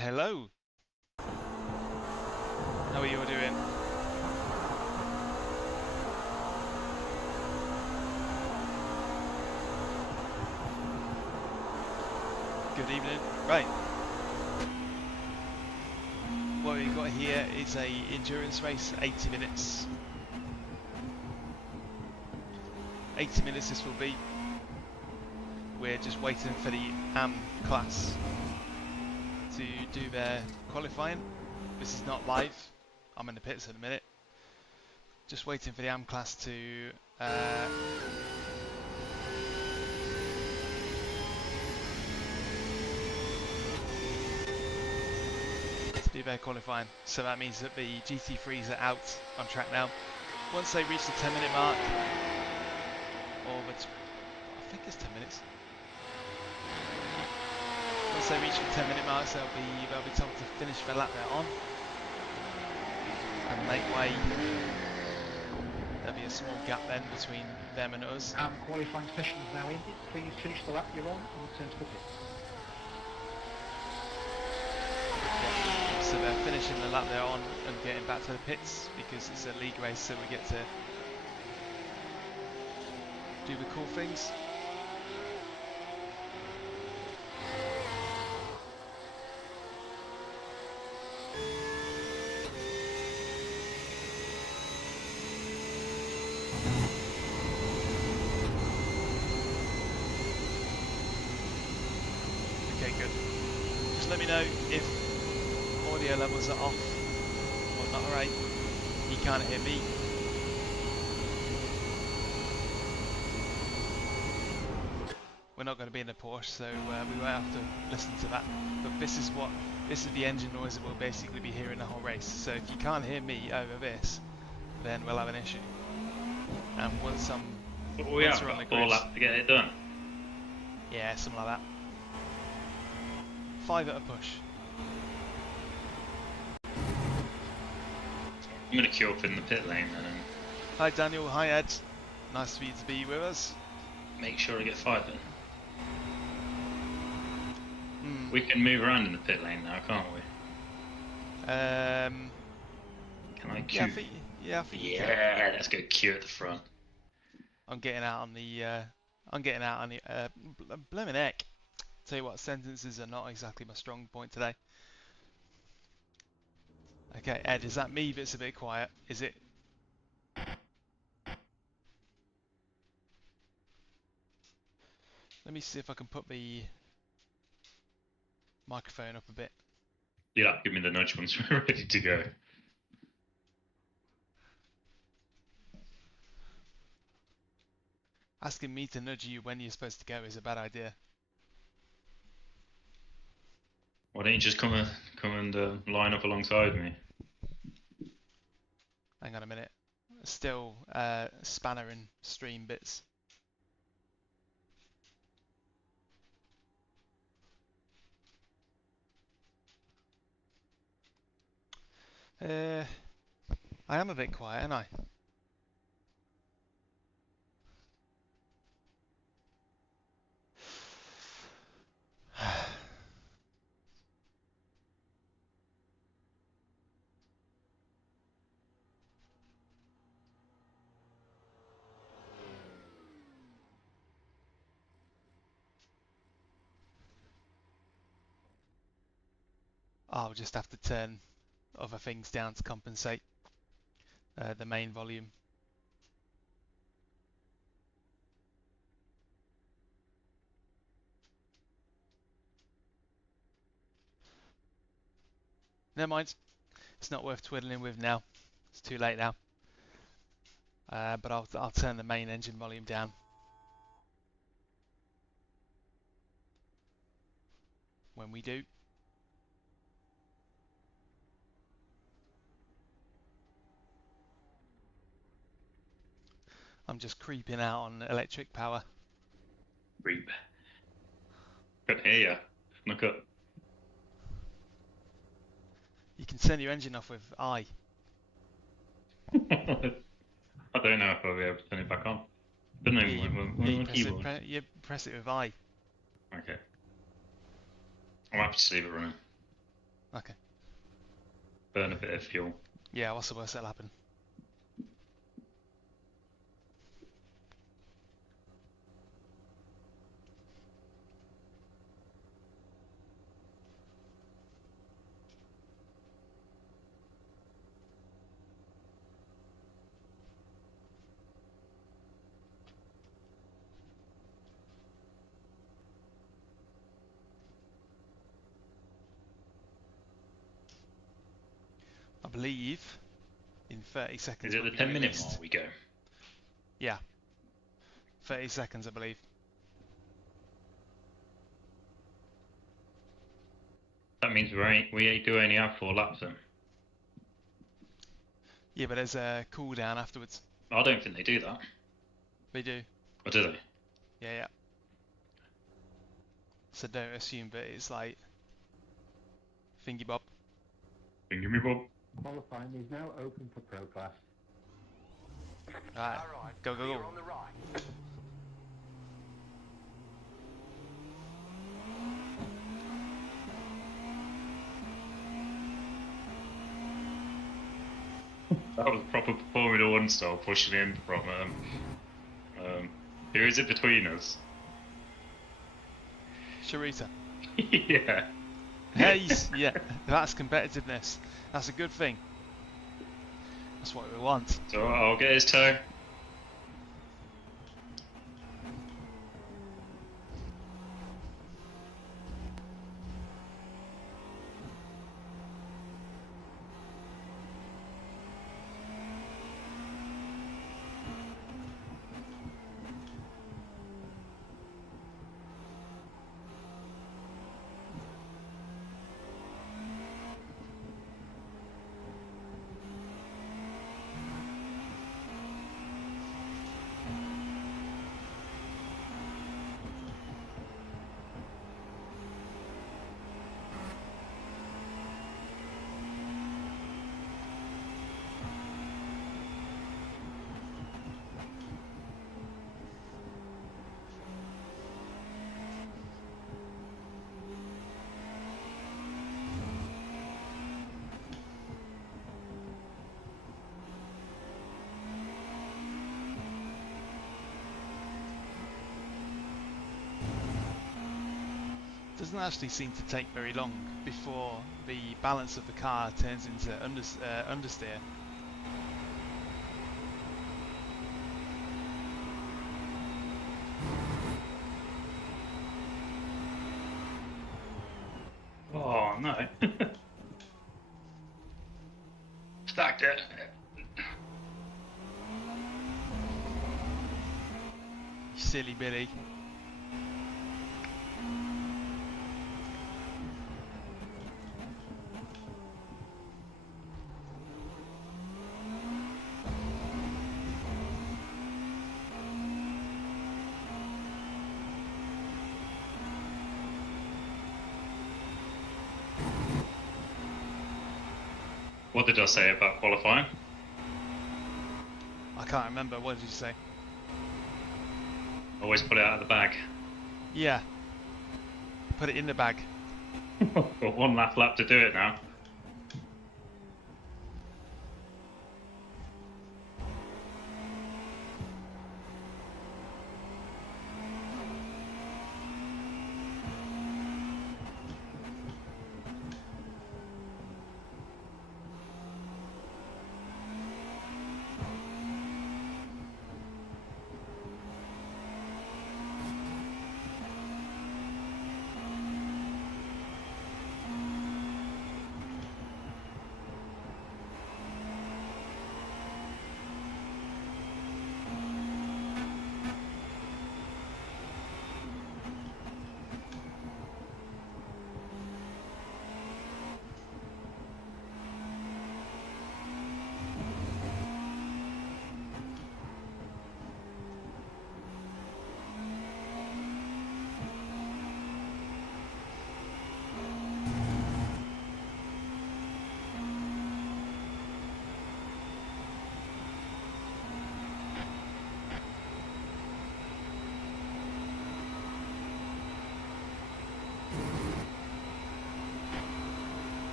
Hello. How are you all doing? Good evening. Right. What we've got here is a endurance race, 80 minutes. 80 minutes this will be. We're just waiting for the AM class to do their qualifying. This is not live. I'm in the pits in a minute. Just waiting for the AM class to do their qualifying. So that means that the GT3s are out on track now. Once they reach the 10-minute mark, or I think it's 10 minutes. Once they reach the 10-minute marks, they'll be told to finish the lap they're on and make way. There'll be a small gap then between them and us. Qualifying session is now ended. Please finish the lap you're on and return to the pits. Yeah. So they're finishing the lap they're on and getting back to the pits because it's a league race, so we get to do the cool things. Okay, good. Just let me know if audio levels are off or not. Alright, you can't hear me. We're not going to be in a Porsche, so we won't have to listen to that. But this is the engine noise that we'll basically be hearing the whole race. So if you can't hear me over this, then we'll have an issue. And once we have we're on the got all grid, that to get it done. yeah, something like that. 5 at a push. I'm going to queue up in the pit lane then and Hi Daniel, hi Ed. Nice for you to be with us. make sure I get 5 in. We can move around in the pit lane now, can't we? Can I queue? Yeah, I think you can. Yeah, let's go queue at the front. I'm getting out on the blimmin' heck. Tell you what, sentences are not exactly my strong point today. Okay, Ed, is that me that's a bit quiet? Is it? Let me see if I can put the microphone up a bit. Yeah, give me the nudge once we're ready to go. Asking me to nudge you when you're supposed to go is a bad idea. Why don't you just come and line up alongside me? Hang on a minute. Still spanner and stream bits. I am a bit quiet, aren't I? I'll just have to turn other things down to compensate the main volume. Never mind. It's not worth twiddling with now. It's too late now. But I'll turn the main engine volume down. When we do. I'm just creeping out on electric power. Creep. Couldn't hear ya. Look up. You can turn your engine off with I. I don't know if I'll be able to turn it back on. Don't know You press it with I. Okay. I'm happy to leave it running. Okay. Burn a bit of fuel. Yeah, what's the worst that'll happen? I believe in 30 seconds Is it we'll the be 10-minute released. mark we go? Yeah. 30 seconds, I believe. That means we do only have 4 laps then. Yeah, but there's a cooldown afterwards. I don't think they do that. They do. Or do they? Yeah, yeah. So don't assume that it's like thingy bob. Give me Bob. Qualifying is now open for Pro Class. Alright, go, go, go. On the right. That was proper Formula 1 style, pushing in from... who is it between us? Sharita. Yeah. Hey, yeah, that's competitiveness. That's a good thing. That's what we want. So I'll get his toe. Doesn't actually seem to take very long before the balance of the car turns into understeer. Oh no. Stacked it. You silly Billy. What did I say about qualifying? I can't remember. What did you say? Always put it out of the bag. Yeah. Put it in the bag. Got one last lap to do it now.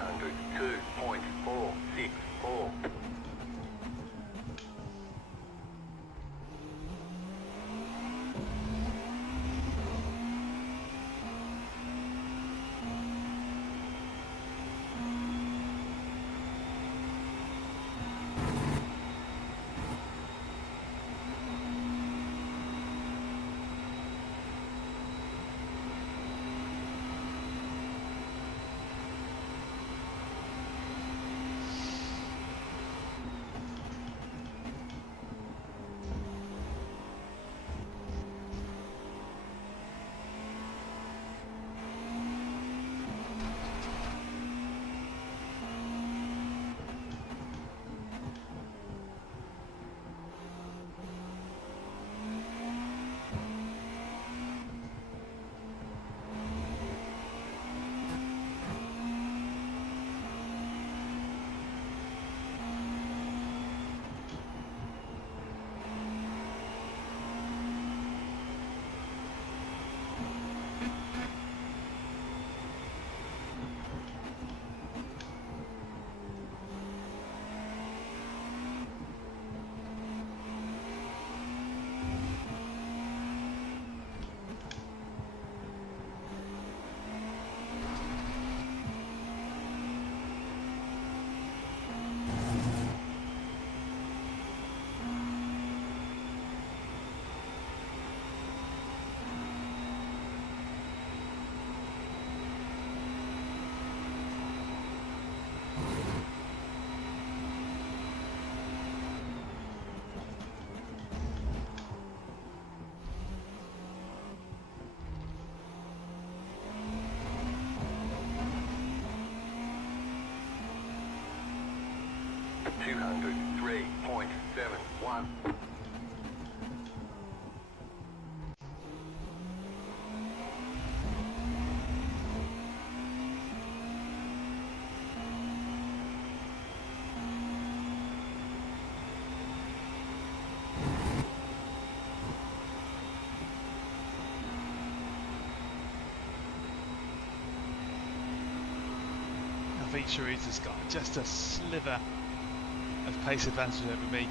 202.464. $203.71. Feature has got just a sliver of pace advantage over me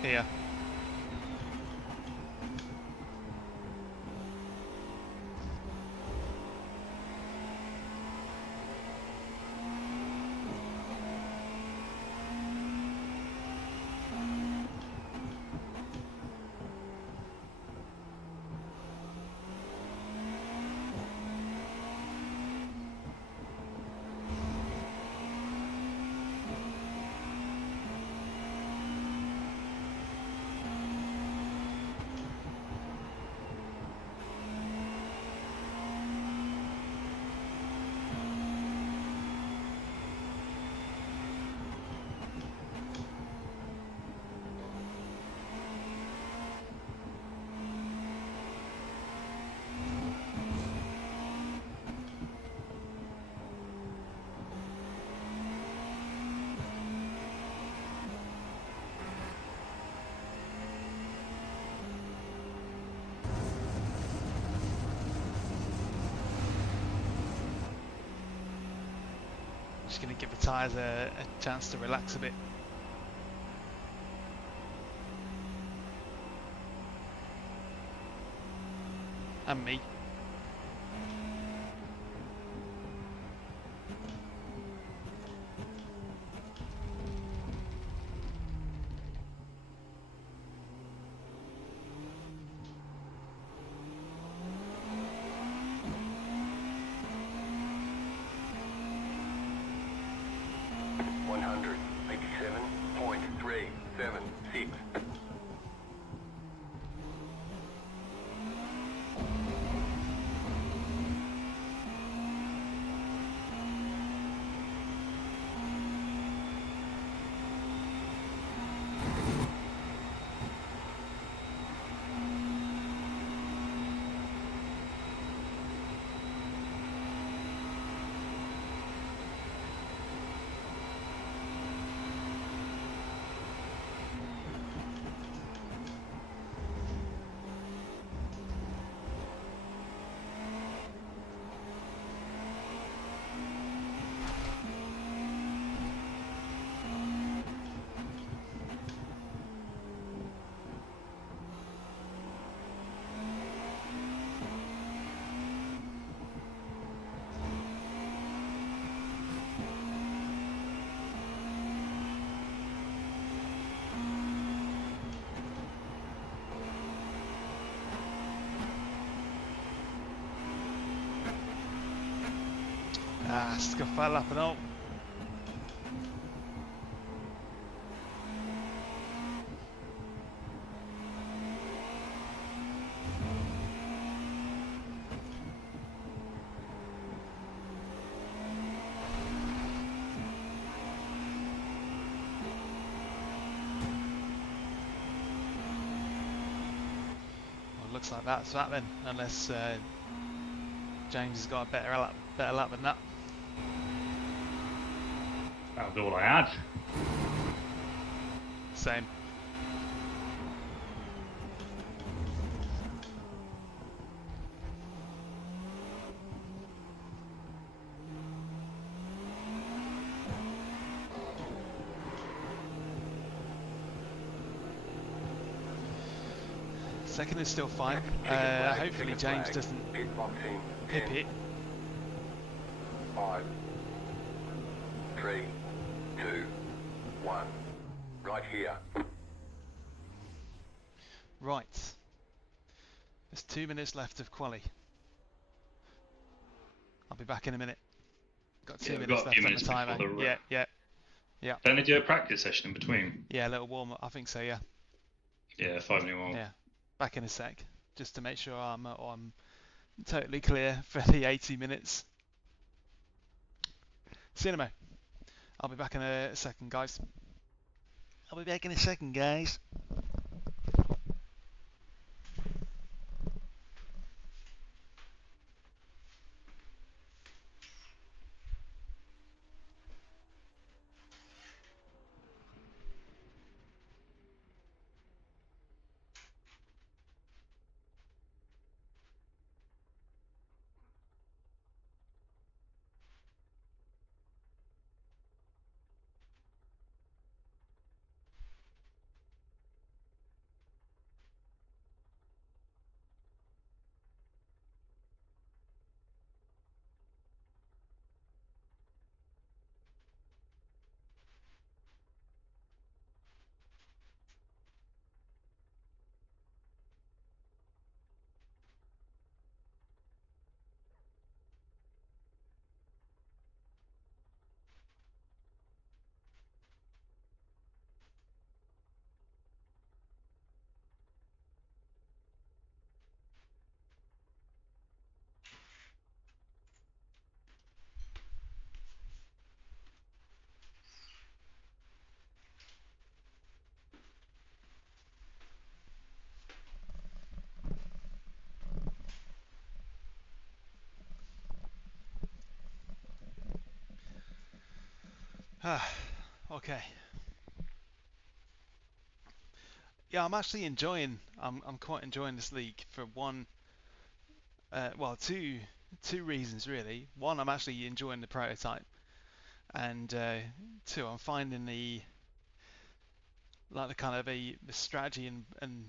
here. Just going to give the tyres a chance to relax a bit. And me. Ah, scuff that lap and all. Well, looks like that's that then, unless James has got a better lap than that. That was all I had. Same. Second is still fine. Hopefully James doesn't Pit boxing. pip 10, it. 5, 3, 2, 1. Right here. Right. There's 2 minutes left of quali. I'll be back in a minute. Got 2 Yeah, we've minutes got a few left on the minutes before timer. the Yeah. Don't they do a practice session in between? Yeah, a little warm up. I think so. Yeah. Yeah, 5-0 on. Yeah. Back in a sec, just to make sure I'm totally clear for the 80 minutes. Cinema. I'll be back in a second, guys. I'll be back in a second, guys. Okay. Yeah, I'm actually enjoying. I'm quite enjoying this league for one. Well, two reasons really. One, I'm actually enjoying the prototype, and two, I'm finding the kind of the strategy and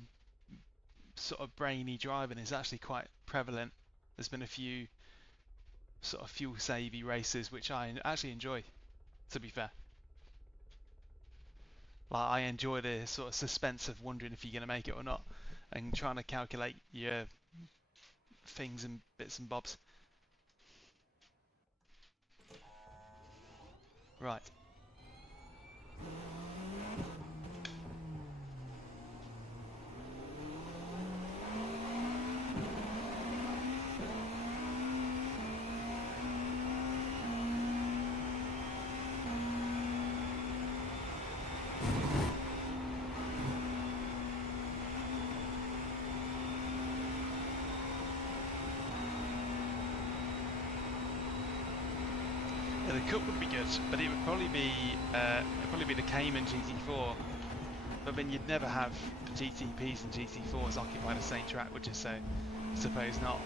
sort of brainy driving is actually quite prevalent. There's been a few sort of fuel savvy races which I actually enjoy, to be fair. Like, I enjoy the sort of suspense of wondering if you're going to make it or not, and trying to calculate your things and bits and bobs. Right. Yeah, the Cup would be good, but it would probably be the Cayman GT4. But then you'd never have GTPs and GT4s occupy the same track, would you? So, suppose not.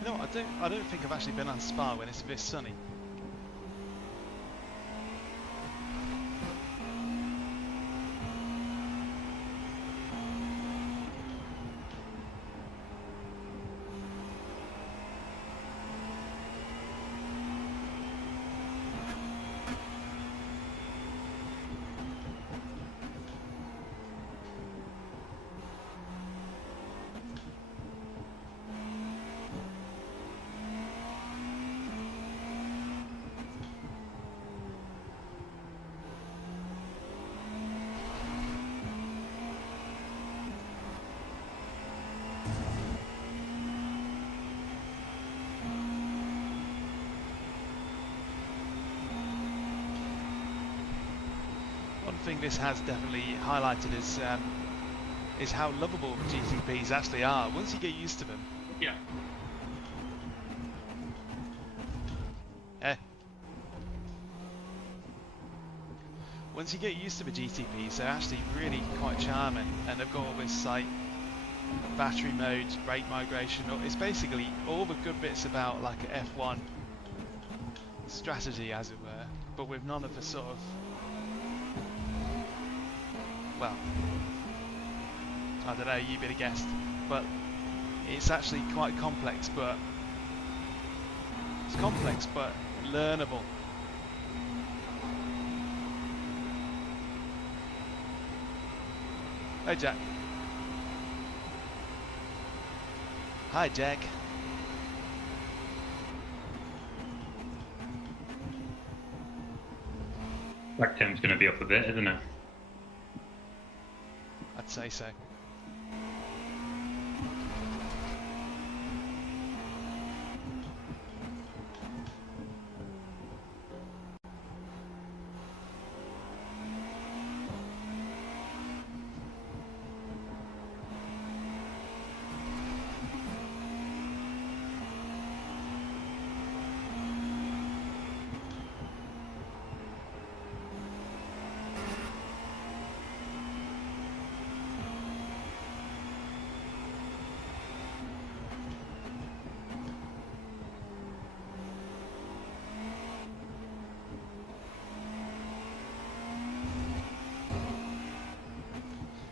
You know what? I don't think I've actually been on Spa when it's this sunny. this has definitely highlighted is how lovable GTPs actually are once you get used to them. Yeah. Once you get used to the GTPs, they're actually really quite charming, and they've got all this like battery modes, brake migration. It's basically all the good bits about like an F1 strategy, as it were, but with none of the sort of, well, I don't know, you be the guest, but it's actually quite complex, but learnable. Hey Jack. Hi Jack. Black temp's going to be up a bit, isn't it? I'd say so.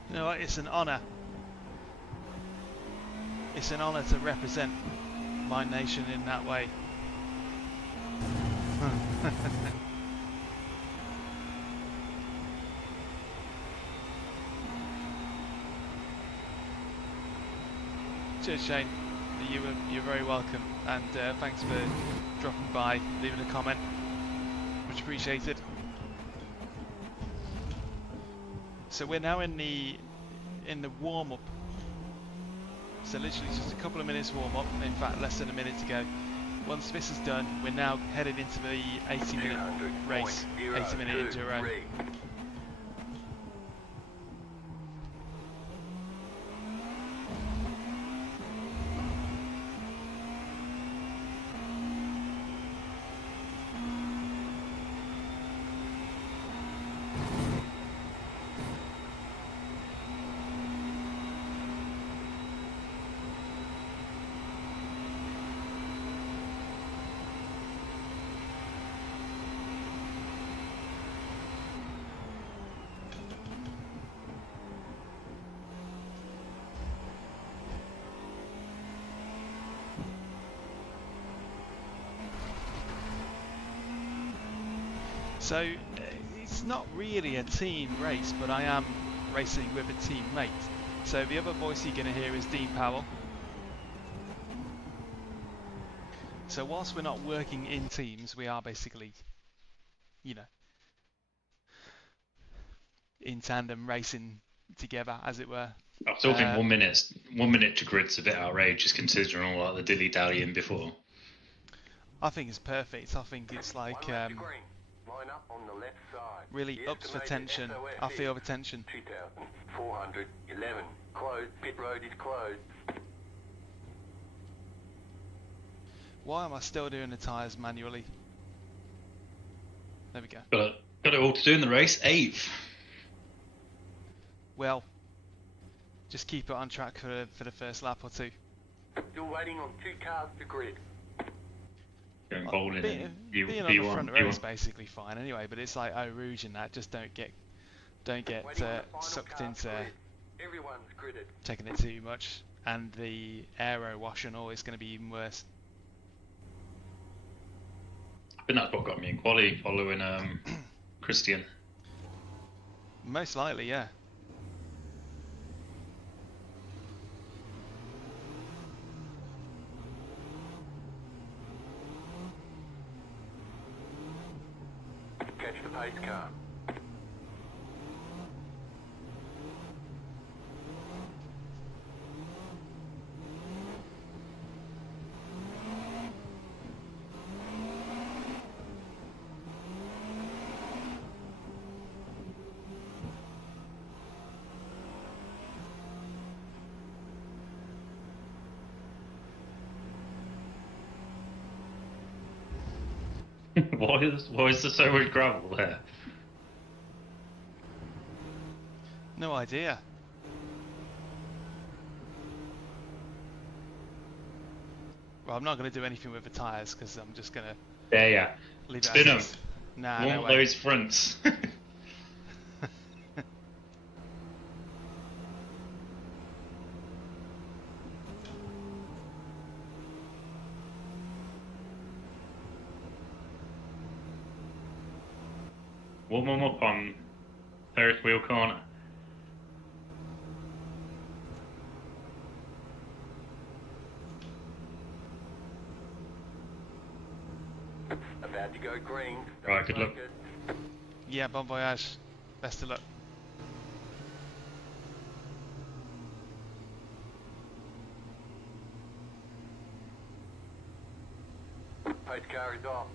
You know what, it's an honour. It's an honour to represent my nation in that way. Cheers Shane, you're very welcome, and thanks for dropping by, leaving a comment, much appreciated. So we're now in the warm-up. So literally just a couple of minutes warm-up. In fact, less than a minute to go. Once this is done, we're now headed into the 80-minute race, 80-minute enduro. So it's not really a team race, but I am racing with a teammate. So the other voice you're going to hear is Dean Powell. So whilst we're not working in teams, we are basically, you know, in tandem racing together, as it were. I still think 1 minute to grid's a bit outrageous considering all like the dilly dallying before. I think it's perfect. I think it's like really ups for tension. I feel the tension. 2,411. Closed. Pit road is closed. Why am I still doing the tyres manually? There we go. Got it all to do in the race. 8th. Well, just keep it on track for the first lap or two. Still waiting on 2 cars to grid. Going bowling. Being on the front row is basically fine anyway, but it's like Eau Rouge and that, just don't get sucked into Everyone's gridded. taking it too much, and the aero wash and all is going to be even worse. I think that's what got me in quali, following Christian. Most likely, yeah. Catch the pace car. Why is there so much gravel there? No idea. Well, I'm not going to do anything with the tyres because I'm just going to There, yeah. leave it Spin as 'em. is. Nah, no Want way. those fronts. Warm them up on Ferris wheel corner. About to go green. Right, good luck. Yeah, bon voyage. Best of luck. Pace car is off.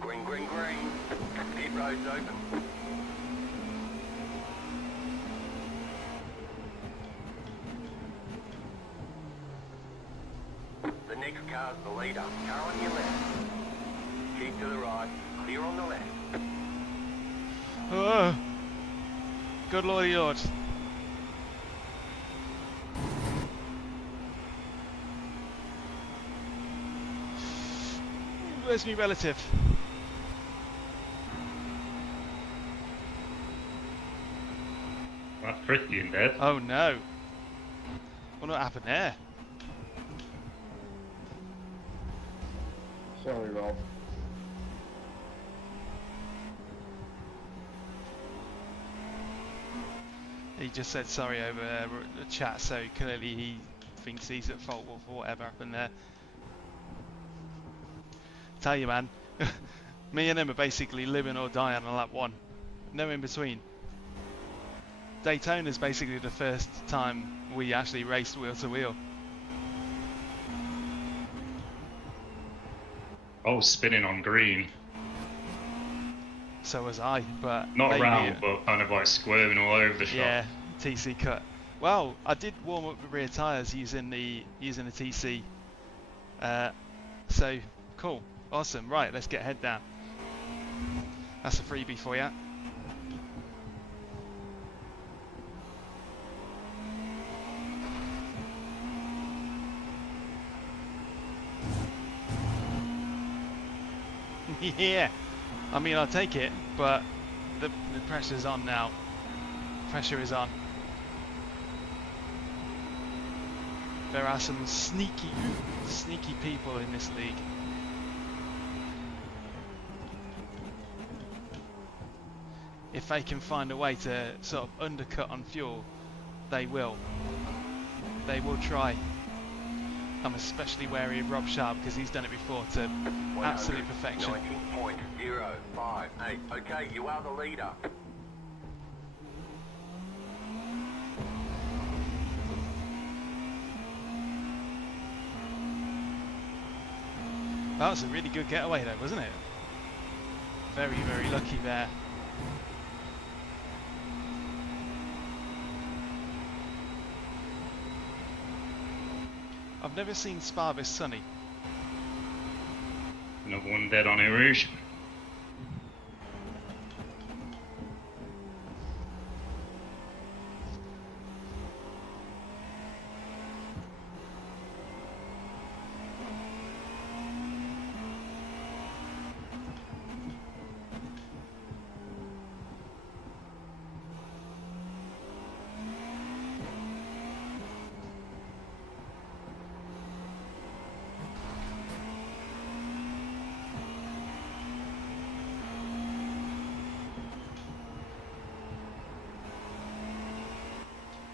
Green, green, green. Pit road's open. The next car's the leader. Car on your left. Keep to the right. Clear on the left. Oh, good lordy lord. Where's me relative? That's Christian dead. Oh no. Wonder what happened there. Sorry, Rob. He just said sorry over the chat, so clearly he thinks he's at fault for whatever happened there. Tell you, man, me and him are basically living or dying on lap one. No in between. Daytona is basically the first time we actually raced wheel to wheel. Oh, spinning on green. So was I, but Not maybe round, but kind of like squirming all over the shop. yeah, TC cut. Well, I did warm up the rear tyres using the TC. So cool, awesome. Right, let's get head down. That's a freebie for you. Yeah, I mean I'll take it, but the pressure's on now. Pressure is on. There are some sneaky people in this league. If they can find a way to sort of undercut on fuel, they will. They will try. I'm especially wary of Rob Sharp because he's done it before to absolute perfection. 90.058. Okay, you are the leader. That was a really good getaway though, wasn't it? Very, very lucky there. I've never seen Spa this sunny. Another one dead on Eau Rouge.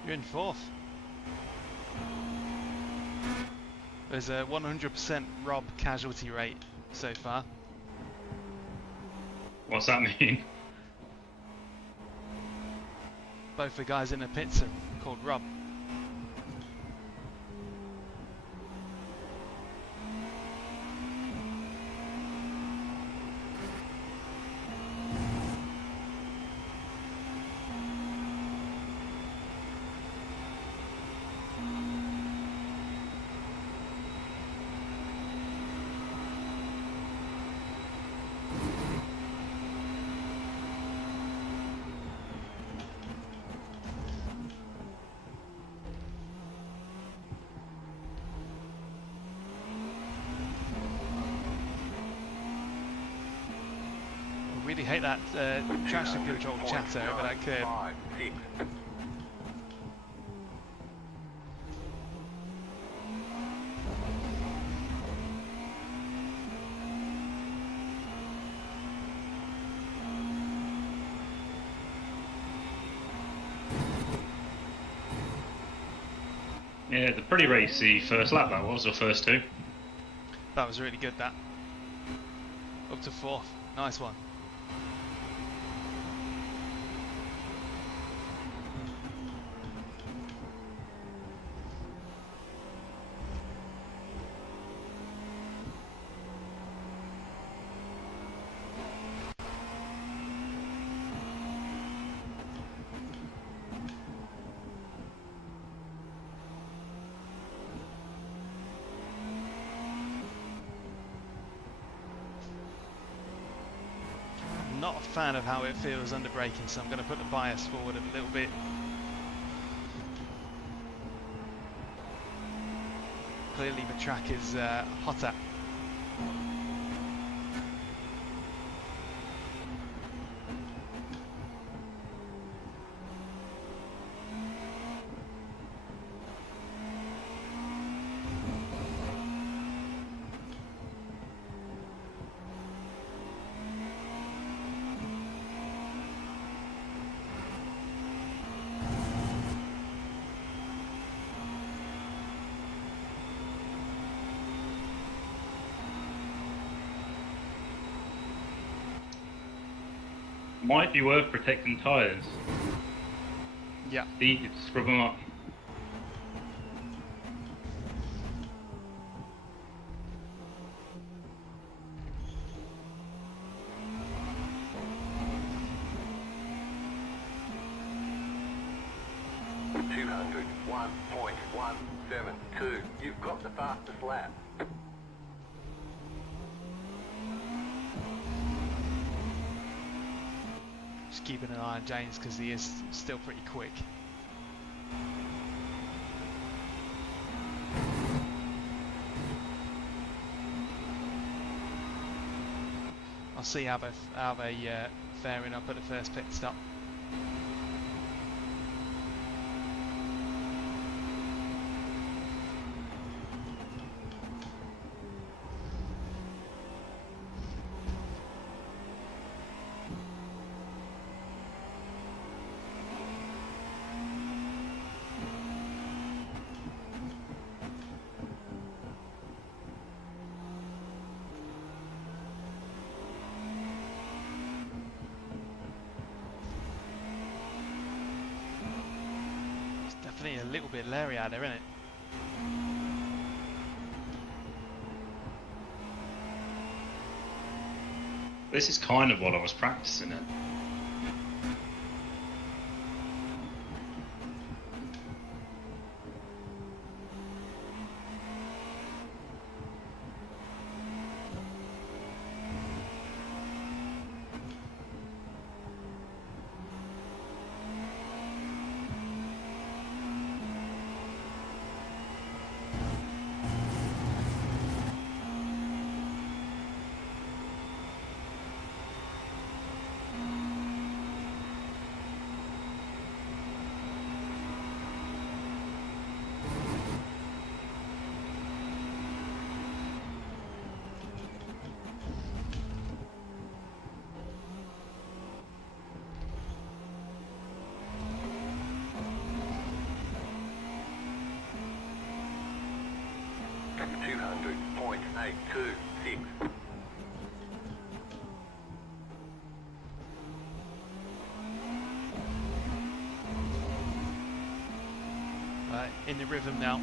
You're in fourth. There's a 100% Rob casualty rate so far. What's that mean? Both the guys in the pits are called Rob. hate that traction control chatter over that curve. 200.96. Yeah, the pretty racy first lap that was, or first two. That was really good, that. Up to 4th. Nice one. Not a fan of how it feels under braking, so I'm going to put the bias forward a little bit. Clearly the track is hotter. Might be worth protecting tyres. Yeah. You could scrub them up. You've got the fastest lap. Just keeping an eye on James because he is still pretty quick. I'll see how they faring up at the first pit stop. Definitely a little bit leery out there, isn't it? This is kind of what I was practicing in. In the rhythm now.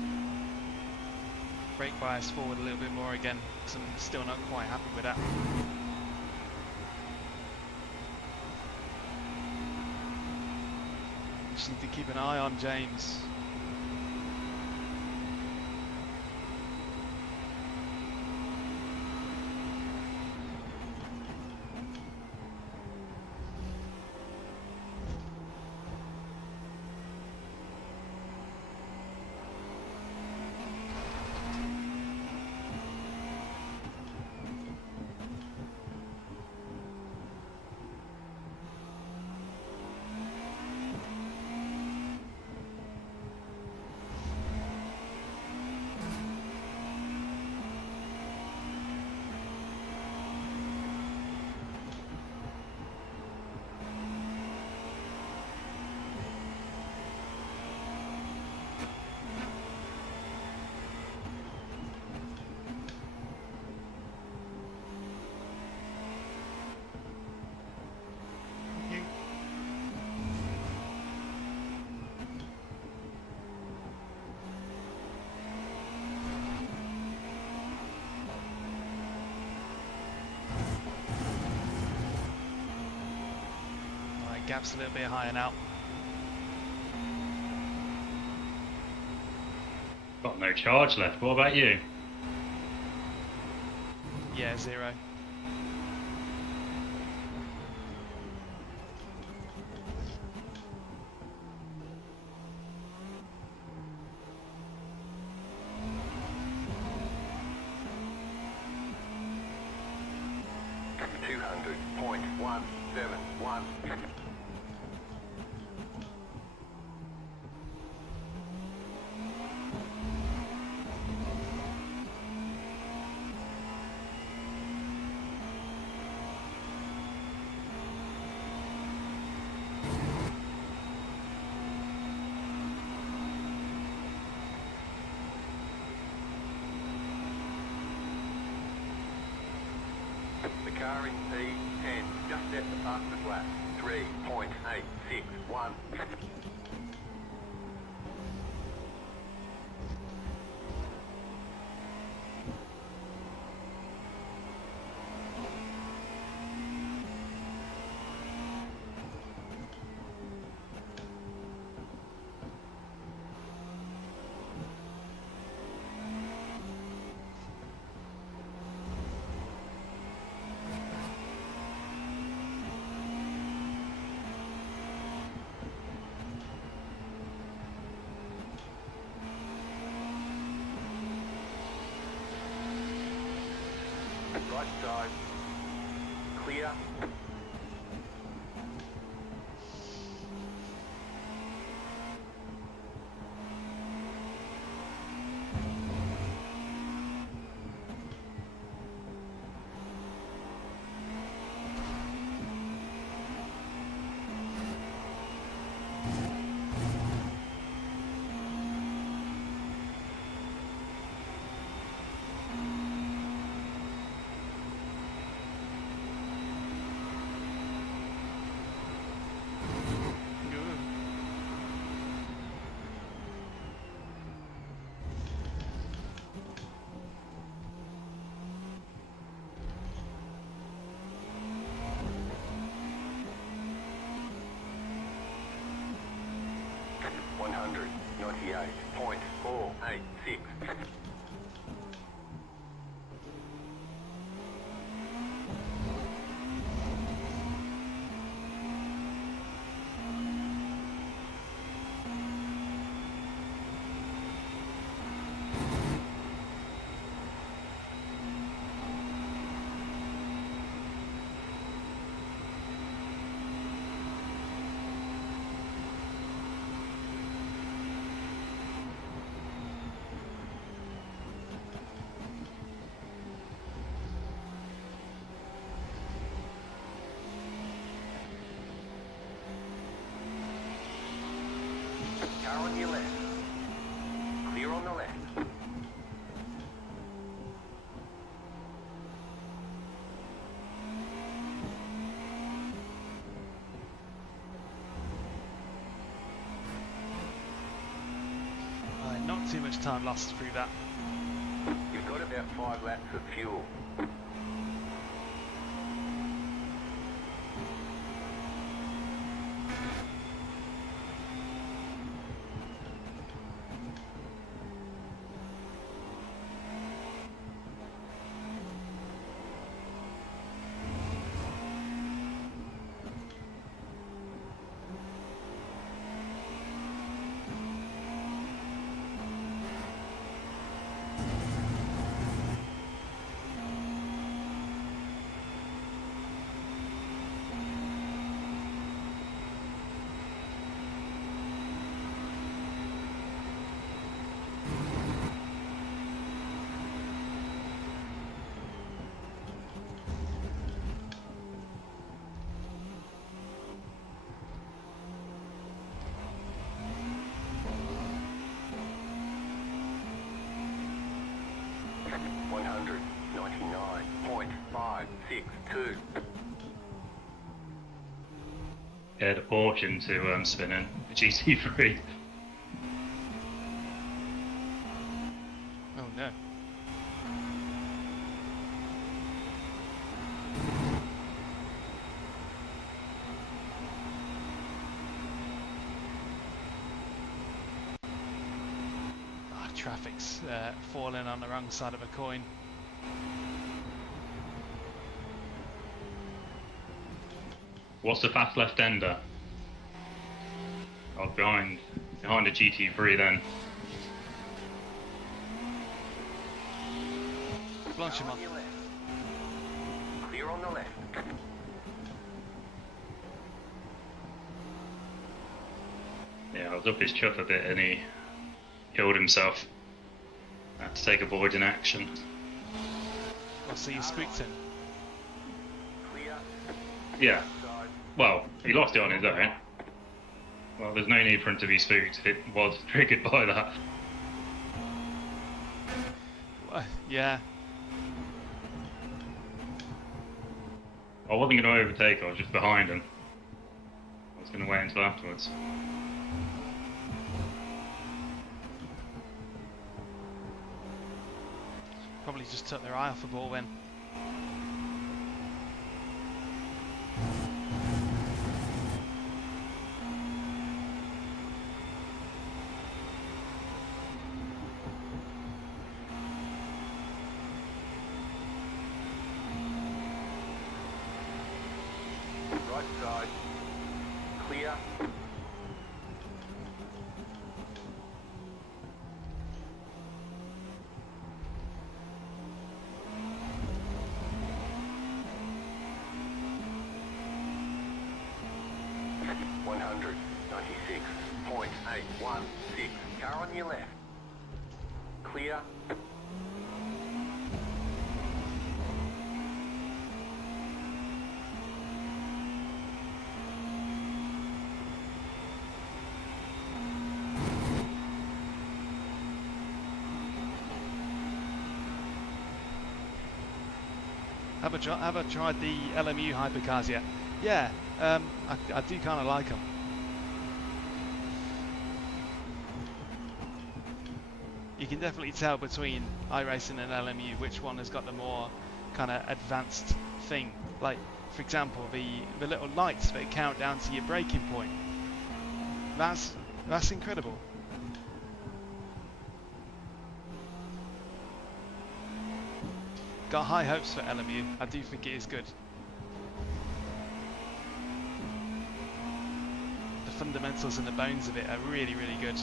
Brake bias forward a little bit more again, because I'm still not quite happy with that. Just need to keep an eye on James. gap's a little bit higher now. Got no charge left. What about you? Yeah, 0. Car in P10, just set the fastest lap, 3.861. Right side, clear. .486. Car on your left. Clear on the left. Not too much time lost through that. You've got about 5 laps of fuel. .562. Yeah, the Porsche into spinning GT3. Oh no. traffic's falling on the wrong side of a coin. What's the fast left ender? Oh, behind a GT3 then. Launch him Car off. on your left. Clear on the left. Yeah, I was up his chuff a bit and he killed himself. Had to take a void in action. Well, so you spooked him. Clear. Yeah, Side. well, he lost it on his own. Well, there's no need for him to be spooked. It was triggered by that. Yeah. I wasn't going to overtake, I was just behind him. I was going to wait until afterwards. Probably just took their eye off the ball then. Right side. Clear. .816. Car on your left. Clear. Have I tried the LMU hypercars yet? Yeah, I do kind of like them. You can definitely tell between iRacing and LMU which one has got the more kind of advanced thing. Like, for example, the little lights that count down to your braking point. That's incredible. Got high hopes for LMU. I do think it is good. The fundamentals and the bones of it are really, really good.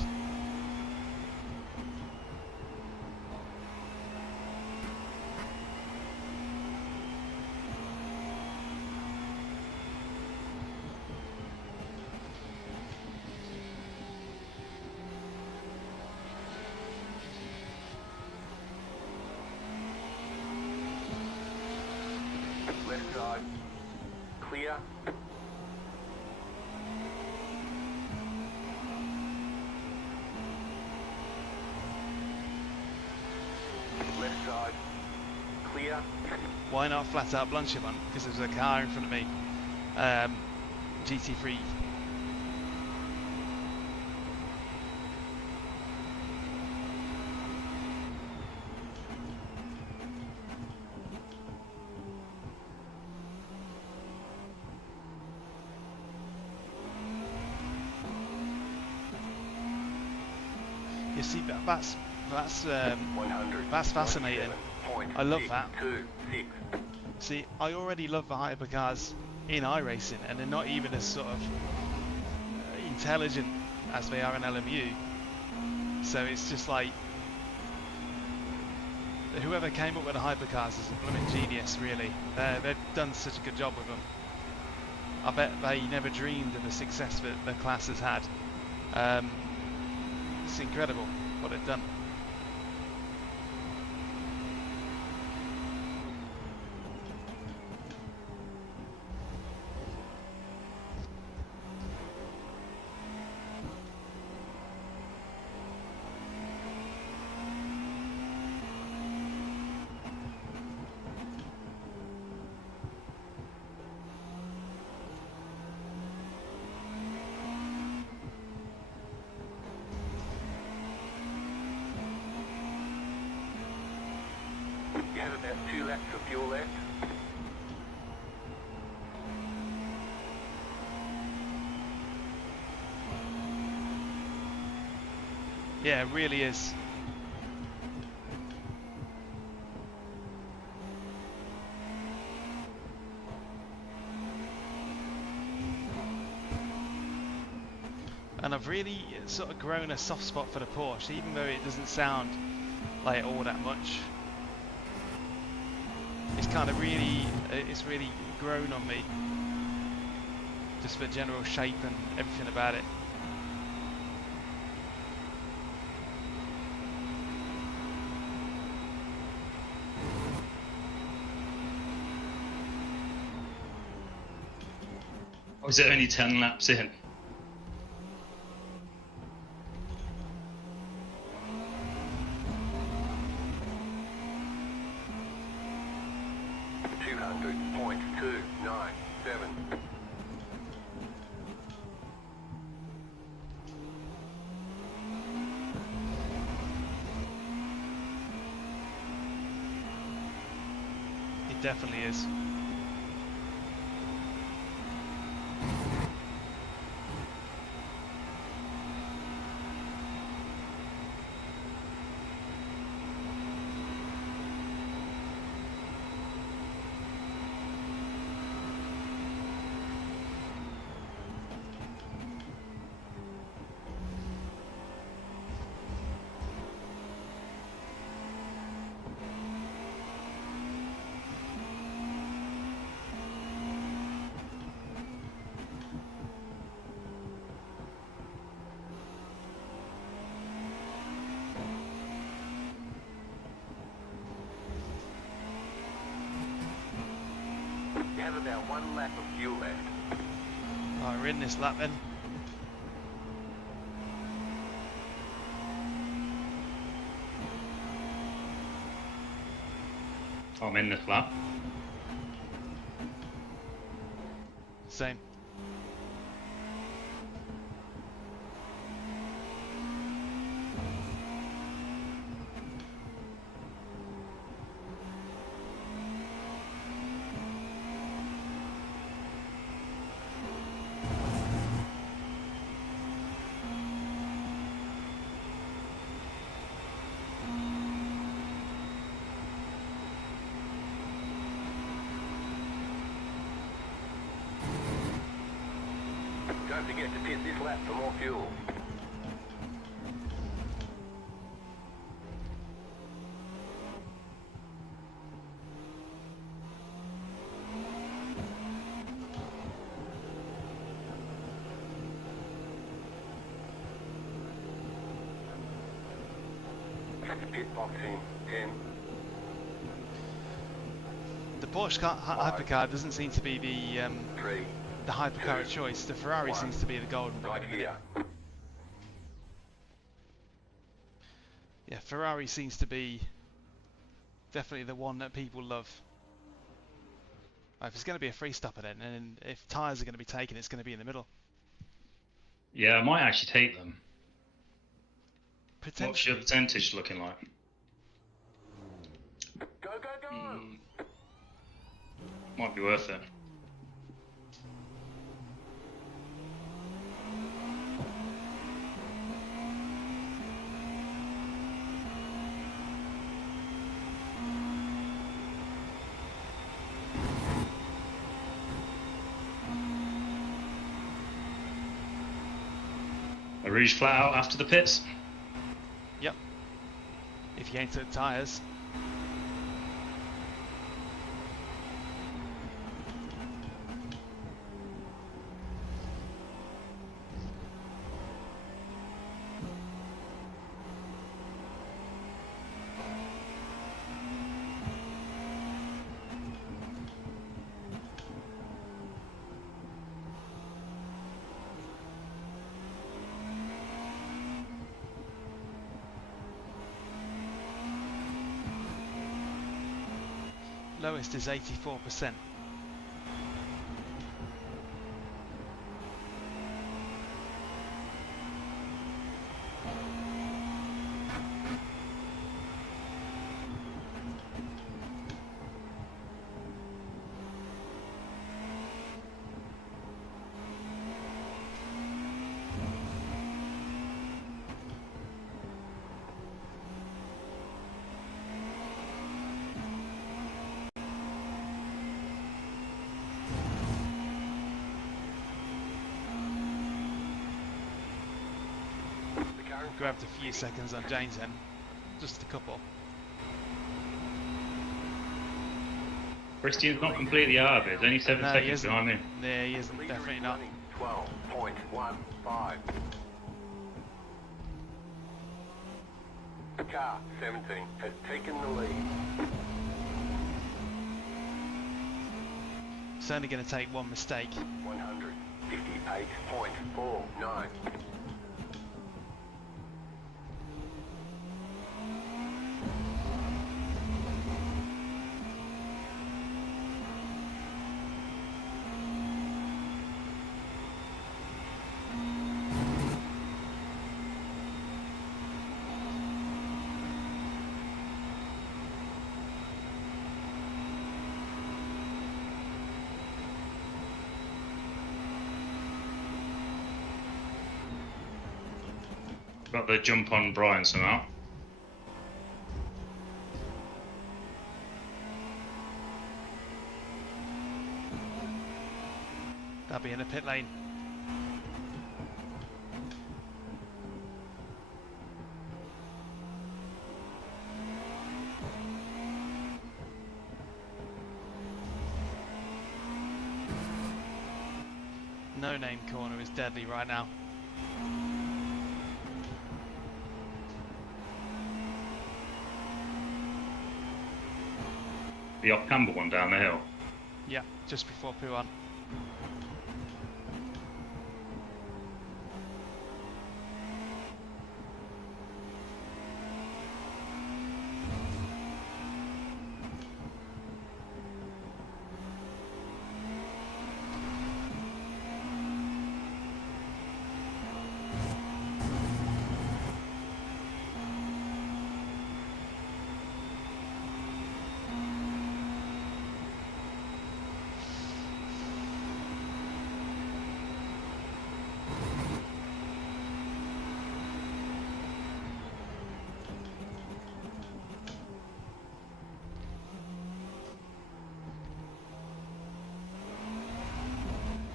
Left side. Clear. Left side. Clear. Why not flat out Blanche one? Because there's a car in front of me. GT3. You see, that's fascinating. I love that. See, I already love the hypercars in iRacing, and they're not even as sort of intelligent as they are in LMU. So it's just like, whoever came up with the hypercars is a blooming genius, really. They've done such a good job with them. I bet they never dreamed of the success that the class has had. It's incredible what they've done. You have about 2 laps of fuel left. Yeah, it really is. And I've really sort of grown a soft spot for the Porsche, even though it doesn't sound like it all that much. It's kind of really, it's really grown on me. Just for general shape and everything about it. Or is it only 10 laps in? It definitely is. You have about 1 lap of fuel left. Alright, we're in this lap then. I'm in this lap. Same. Don't forget to pit this lap for more fuel. Pit box in 10. The Porsche hypercar doesn't seem to be the 3. hypercar of choice. The Ferrari One. seems to be the golden boy. Right here. Yeah, Ferrari seems to be definitely the one that people love. Right, if it's going to be a free stopper then, and if tyres are going to be taken, it's going to be in the middle. Yeah, I might actually take them. What's your Potentially. percentage looking like? Go, go, go! Might be worth it. A Rouge flat out after the pits. Yep. If you ain't took tyres. Lowest is 84%. grabbed a few seconds on James then, just a couple. Christian's not completely out of it. He's only 7 No, he seconds isn't. behind me. Yeah, he isn't, Leader definitely is not. running 12.15. Car 17 has taken the lead. It's only going to take one mistake. 158.49. Got the jump on Brian somehow. That'll be in the pit lane. No name corner is deadly right now. The off-camber one down the hill. Yeah, just before P1.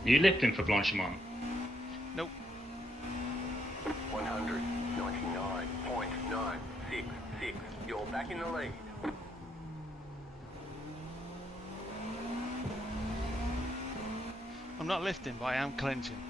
You lifting for Blanchimont? Nope. 199.966. You're back in the lead. I'm not lifting, but I am clenching.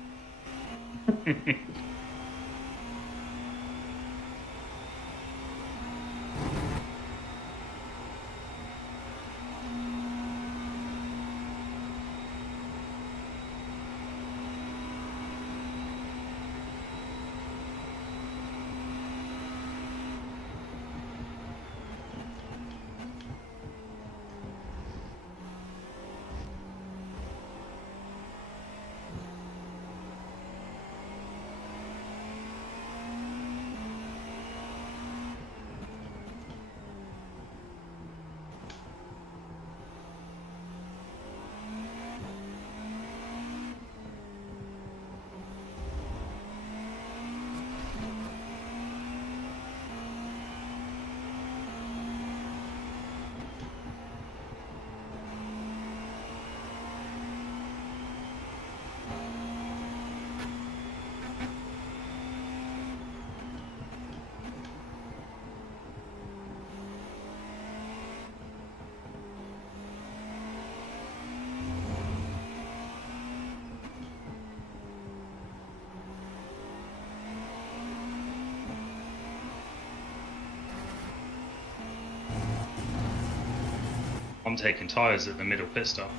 I'm taking tyres at the middle pit stop.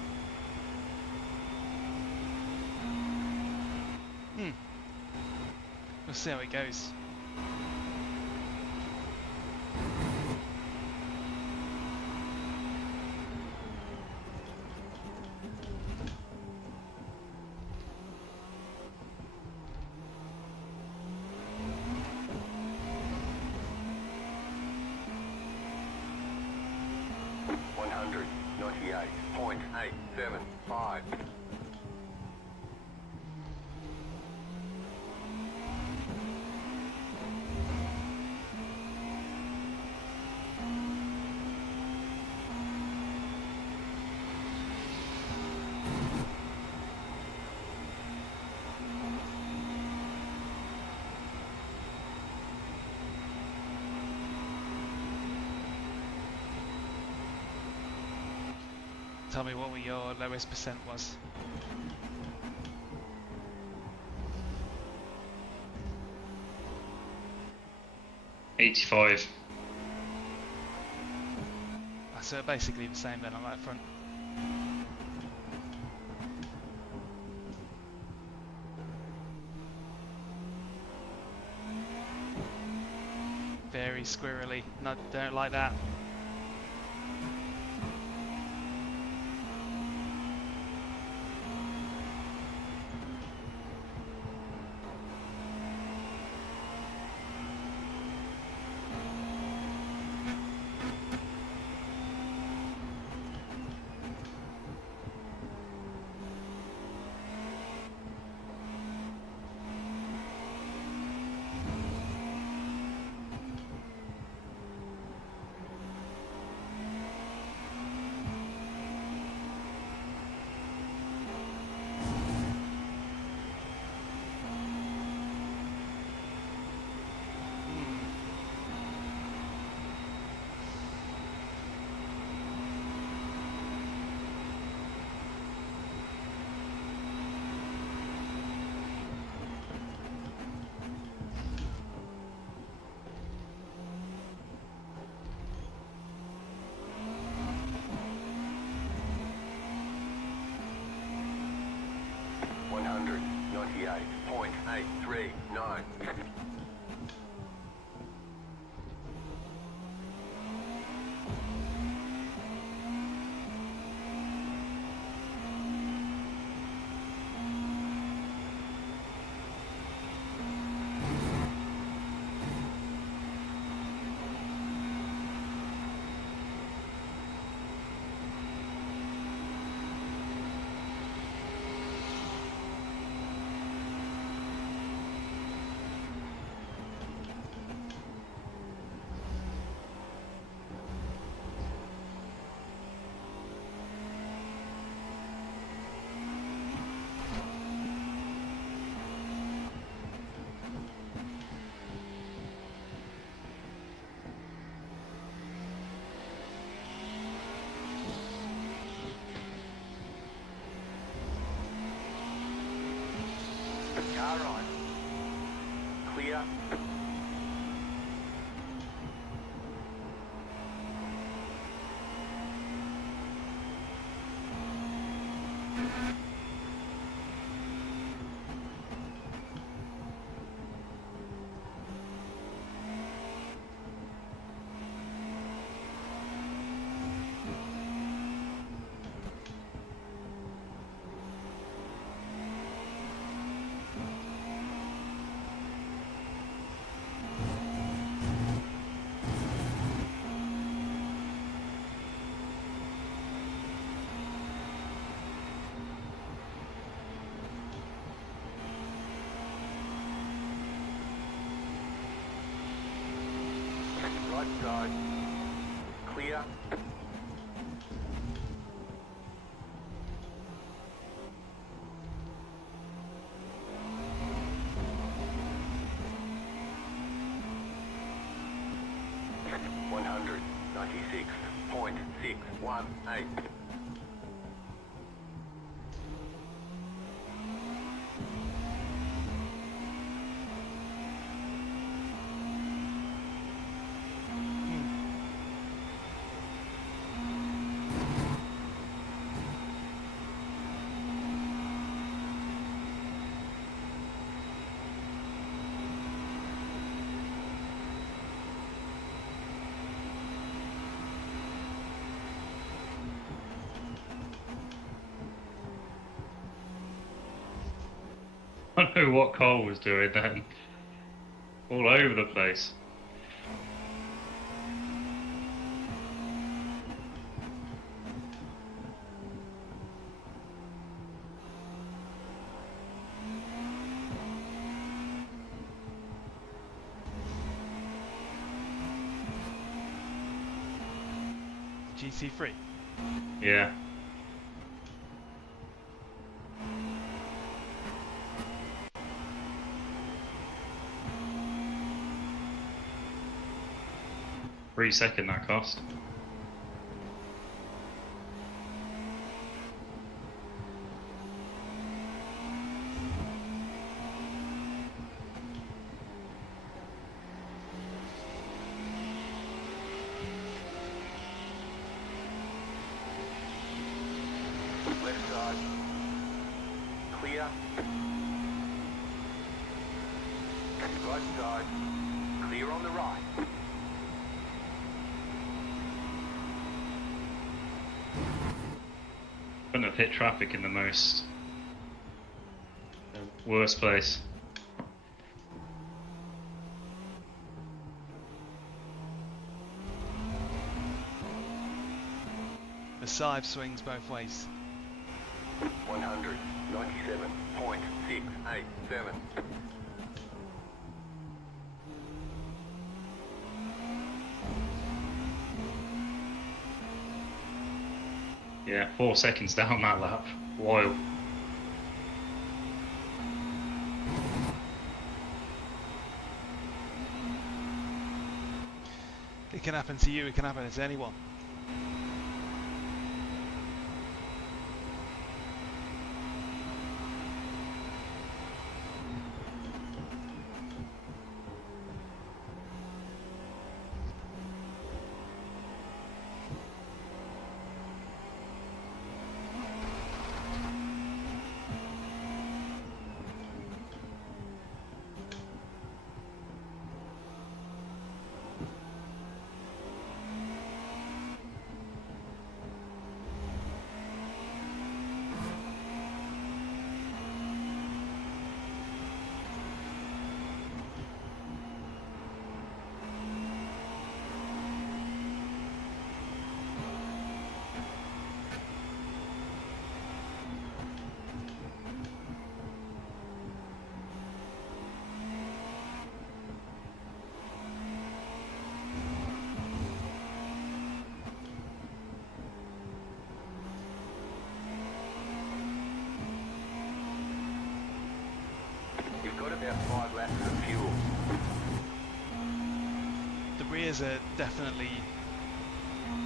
We'll see how it goes. .875. tell me what your lowest percent was. $85. So basically the same then on that front. Very squirrely. No, don't like that. $198.839. Car on. Clear. Right side. Clear. $196.618. I don't know what Cole was doing then. All over the place. GT3. Yeah. $3 seconds that cost. Right side. Clear on the right. Couldn't have hit traffic in the worst place. The side swings both ways. 197.687. Yeah, 4 seconds down that lap. Wild. It can happen to you, it can happen to anyone. You've got about 5 laps of fuel. The rears are definitely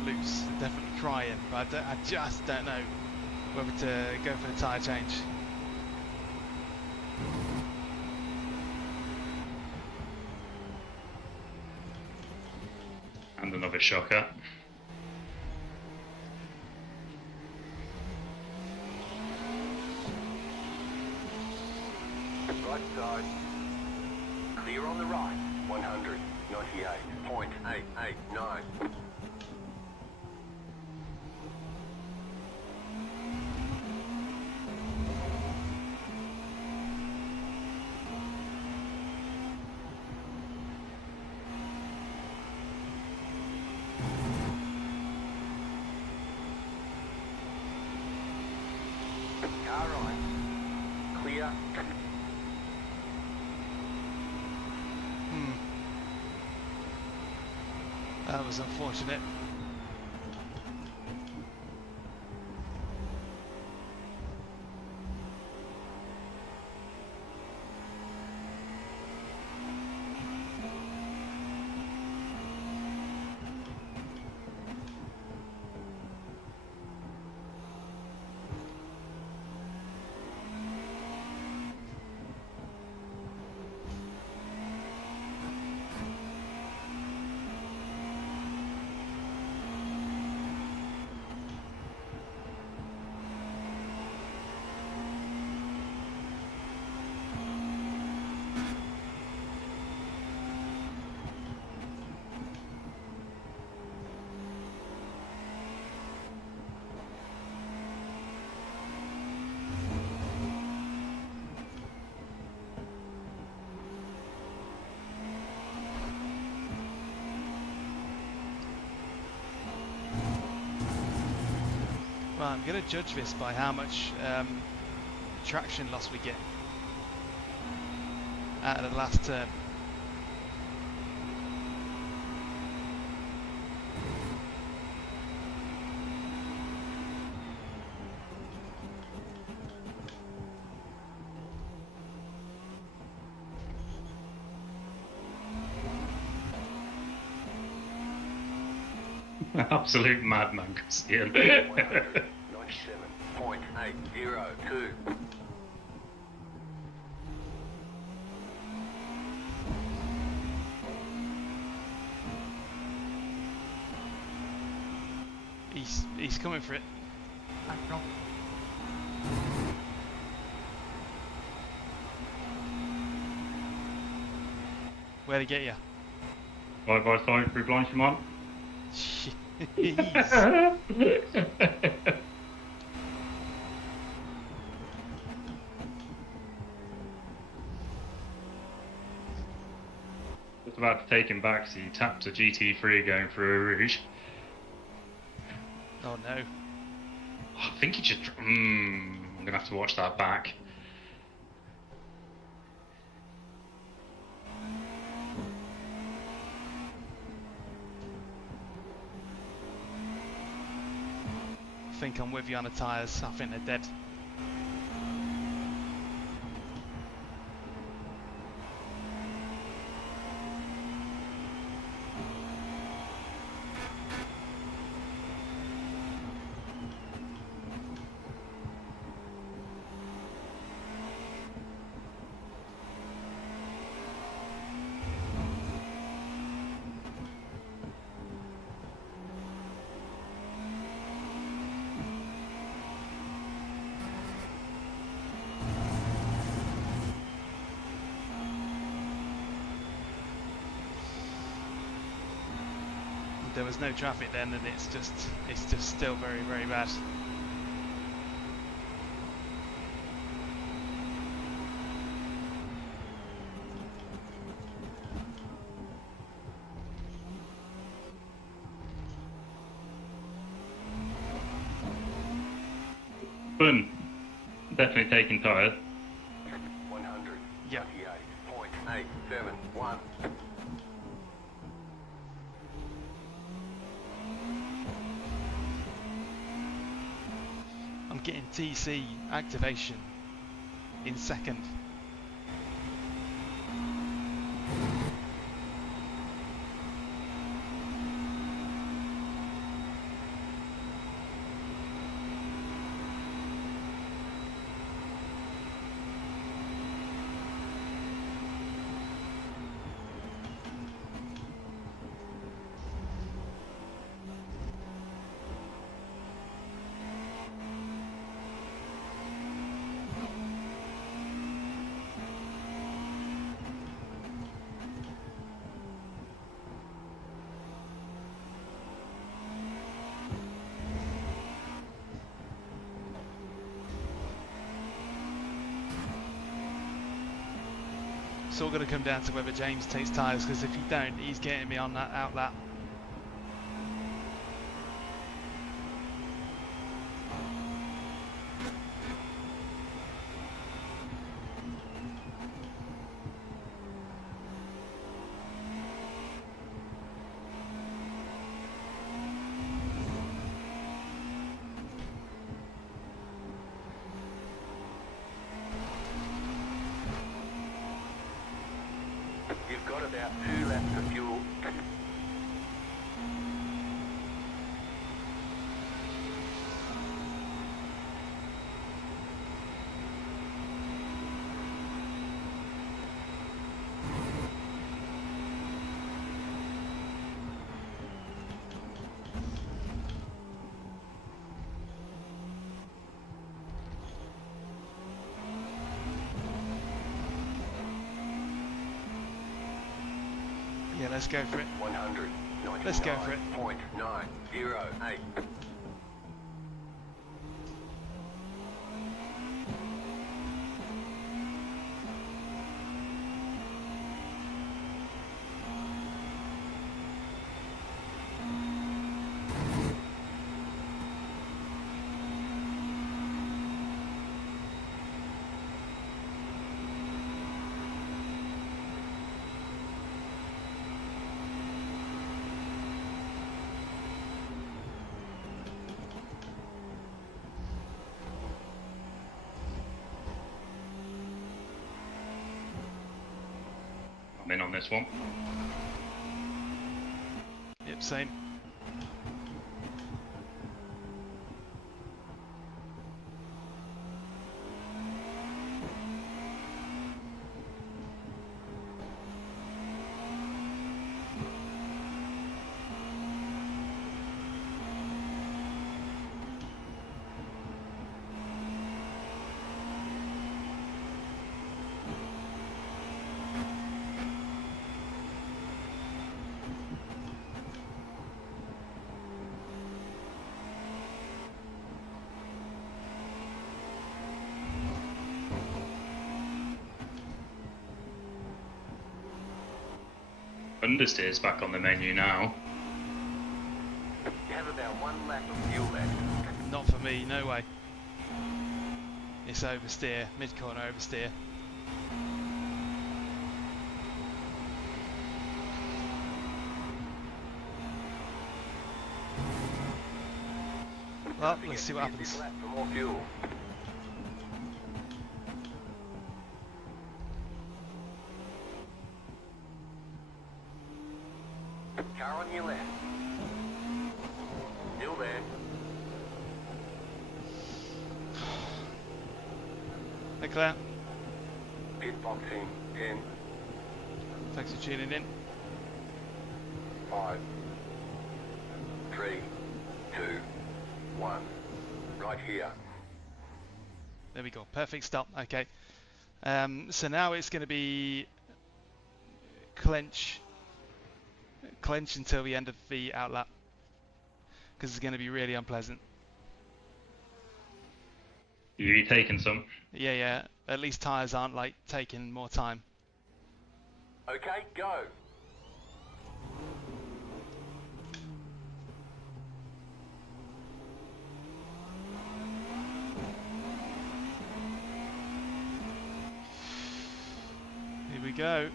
loose, they're definitely crying, but I just don't know whether to go for the tyre change. And another shocker. Right side. Clear on the right. 198.889. Car right. Clear. That was unfortunate. Right, I'm going to judge this by how much traction loss we get out of the last turn. Absolute madman, Christian. 197.802. He's coming for it. Back off. Where'd he get you? Side by side through Blanchimont. Jeez. Just about to take him back, so he tapped a GT3 going through a Rouge. Oh no. I think he just. I'm gonna have to watch that back. I think I'm with you on the tyres. I think they're dead. There was no traffic then, and it's just still very, very bad. Fun. Definitely taking tyres. 128.871. I'm getting TC activation in second. It's all going to come down to whether James takes tyres, because if he don't, he's getting me on that out that. You've got about 2 laps of fuel. Yeah, let's go for it. 199.908. Let's go for it. I'm in on this one. Yep, same. Understeer's back on the menu now. You have about 1 lap of fuel left. Not for me, no way. It's oversteer, mid-corner oversteer. Well, let's see what happens. This lap for more fuel. Car on your left. Still there. Hey Claire, Pit boxing. 10, thanks for tuning in. 5, 3, 2, 1. Right here. There we go, perfect stop, okay. So now it's going to be clench until the end of the outlap, because it's going to be really unpleasant. You taking some? Yeah, at least tyres aren't like taking more time. Okay, go. Here we go.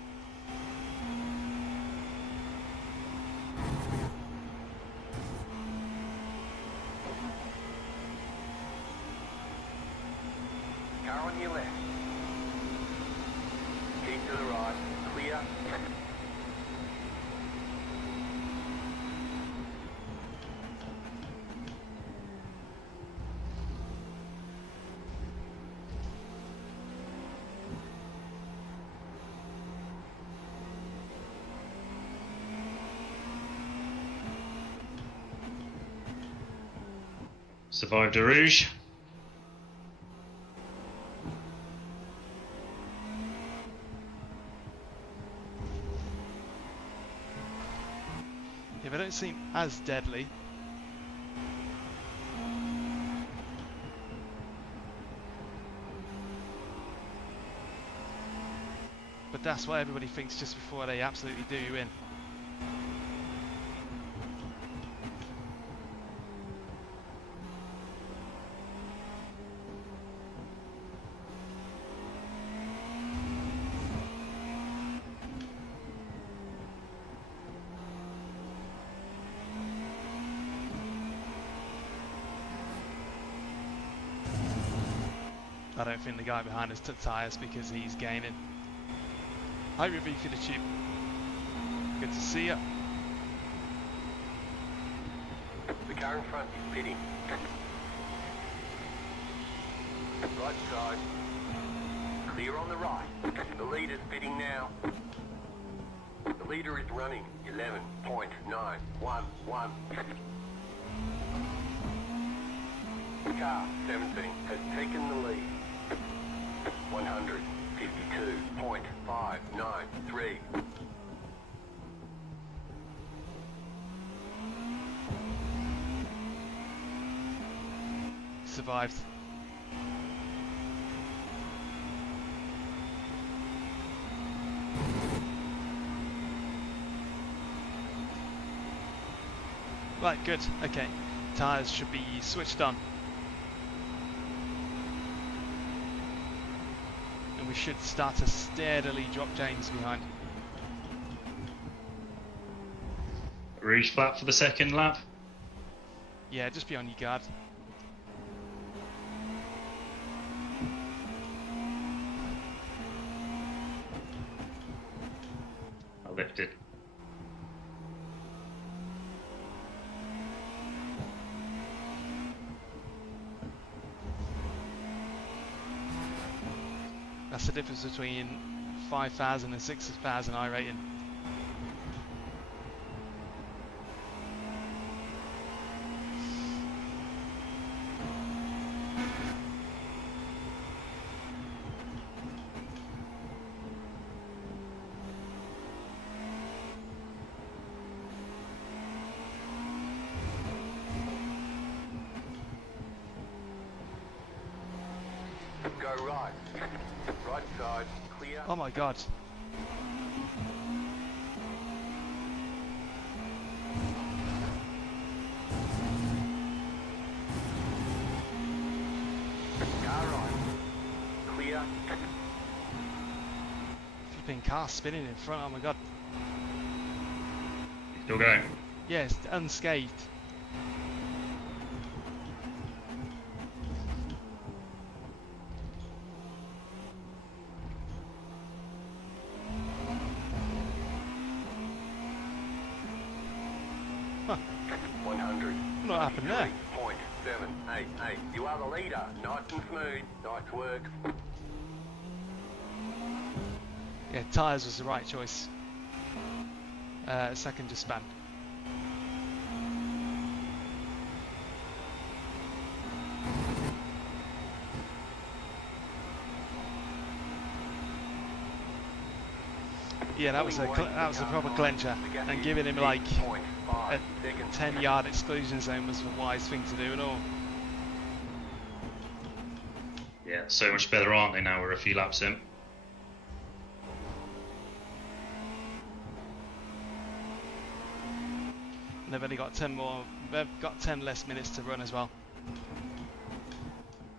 Car on your left. Keep to the right. Clear. Survived a rouge. Yeah, they don't seem as deadly. But that's what everybody thinks just before they absolutely do you in. I don't think the guy behind us took tyres because he's gaining. Hi Review for the tube. Good to see you. The car in front is pitting. Right side. Clear on the right. The leader's pitting now. The leader is running 11.911. Car 17 has taken the lead. 152.593. Survived. Right, good. Okay. Tyres should be switched on. And we should start to steadily drop James behind. Rouge flat for the second lap. Yeah, just be on your guard. I lifted. That's the difference between 5,000 and 6,000 I rating. Go right. Right side. Clear. Oh my god. Flipping car spinning in front, oh my god. Still going. Yes, unscathed. Huh. 100. What happened there? 93.788. You are the leader. Nice and smooth. Nice work. Yeah, tyres was the right choice. Second just span. Yeah, that was a proper clencher, and giving him like a 10-yard exclusion zone was the wise thing to do and all. Yeah, so much better, aren't they, now we're a few laps in? And they've only got 10 more. They've got 10 less minutes to run as well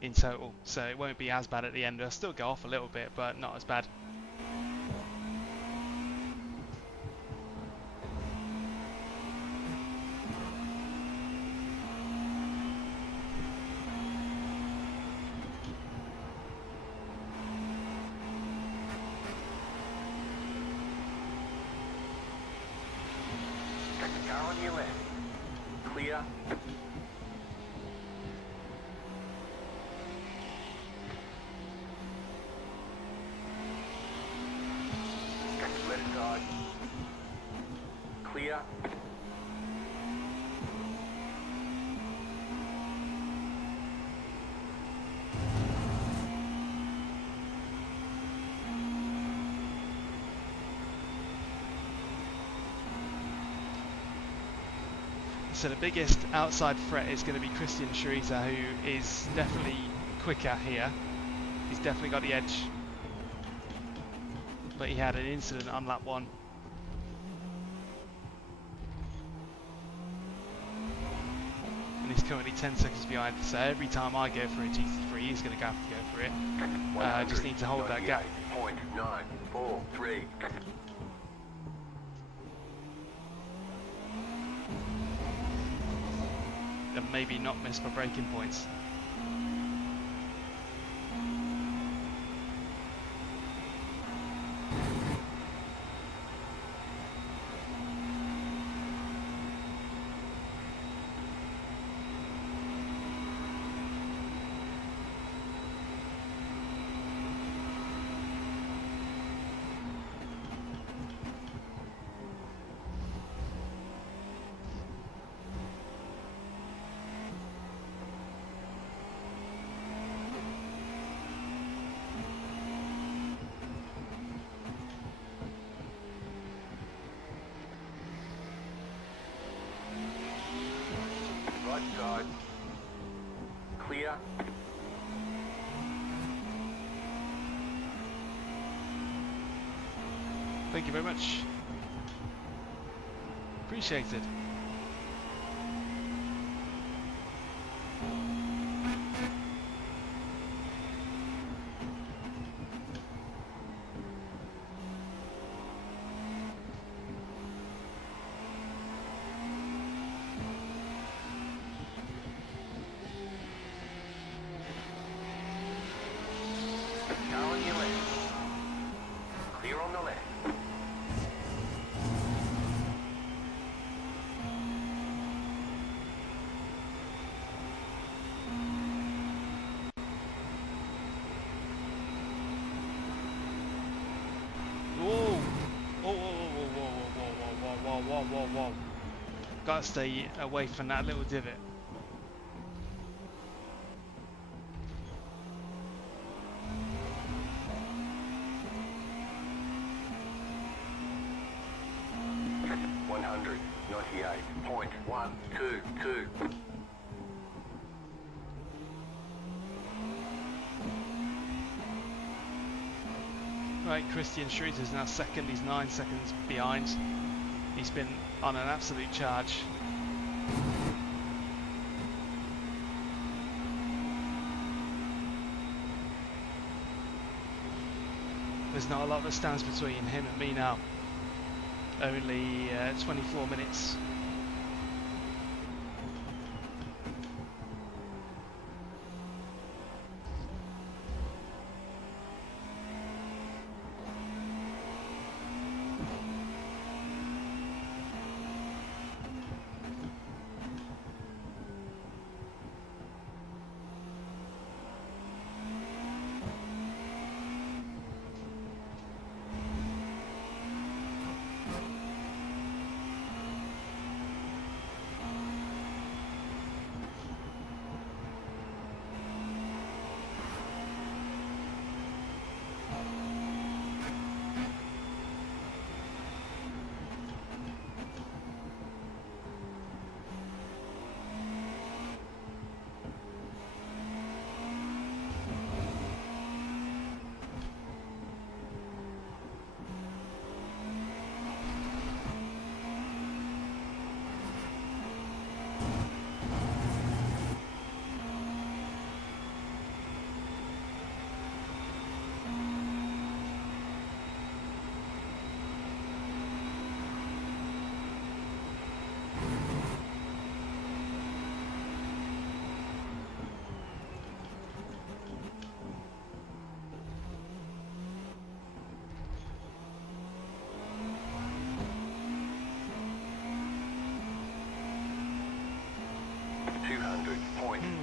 in total, so it won't be as bad at the end. They'll still go off a little bit, but not as bad. Car on your left. Clear. Left side. Clear. So the biggest outside threat is going to be Christian Schreiter, who is definitely quicker here. He's definitely got the edge. But he had an incident on lap 1. And he's currently 10 seconds behind, so every time I go for a GT3, he's going to have to go for it. I just need to hold that gap. 0.943. And maybe not miss my braking points. Right side. Clear. Thank you very much. Appreciate it. Car on your left. Clear on the left. Whoa! Whoa, whoa, whoa, whoa, whoa, whoa, whoa, whoa, whoa, whoa. Gotta stay away from that little divot. .122. Right, Christian Schreiter's now second. He's 9 seconds behind. He's been on an absolute charge. There's not a lot that stands between him and me now. Only 24 minutes.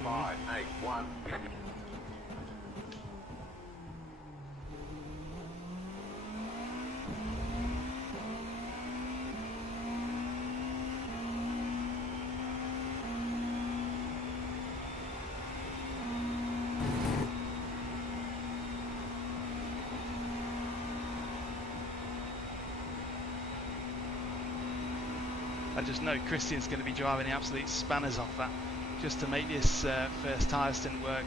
.581. I just know Christian's going to be driving the absolute spanners off that just to make this first tyre stint work.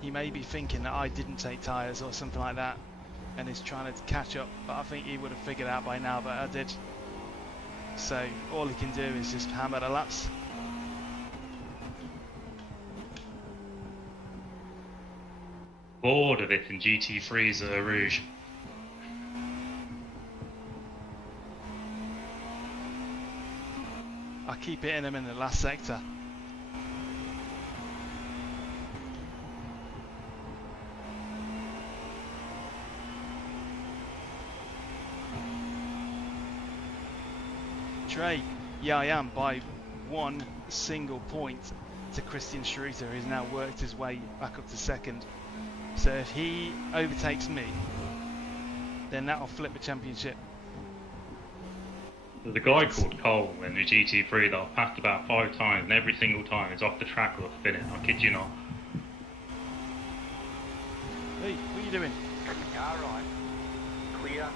He may be thinking that I didn't take tyres or something like that and is trying to catch up, but I think he would have figured out by now that I did. So all he can do is just hammer the laps. Bored of it in GT3's Rouge. I keep hitting him in the last sector. Trey, yeah I am, by one single point to Christian Schroeter, who's now worked his way back up to second. So if he overtakes me, then that'll flip the championship. There's a guy called Cole in the GT3 that I've passed about 5 times, and every single time he's off the track or spinning. I kid you not. Hey, what are you doing? Car right. Clear.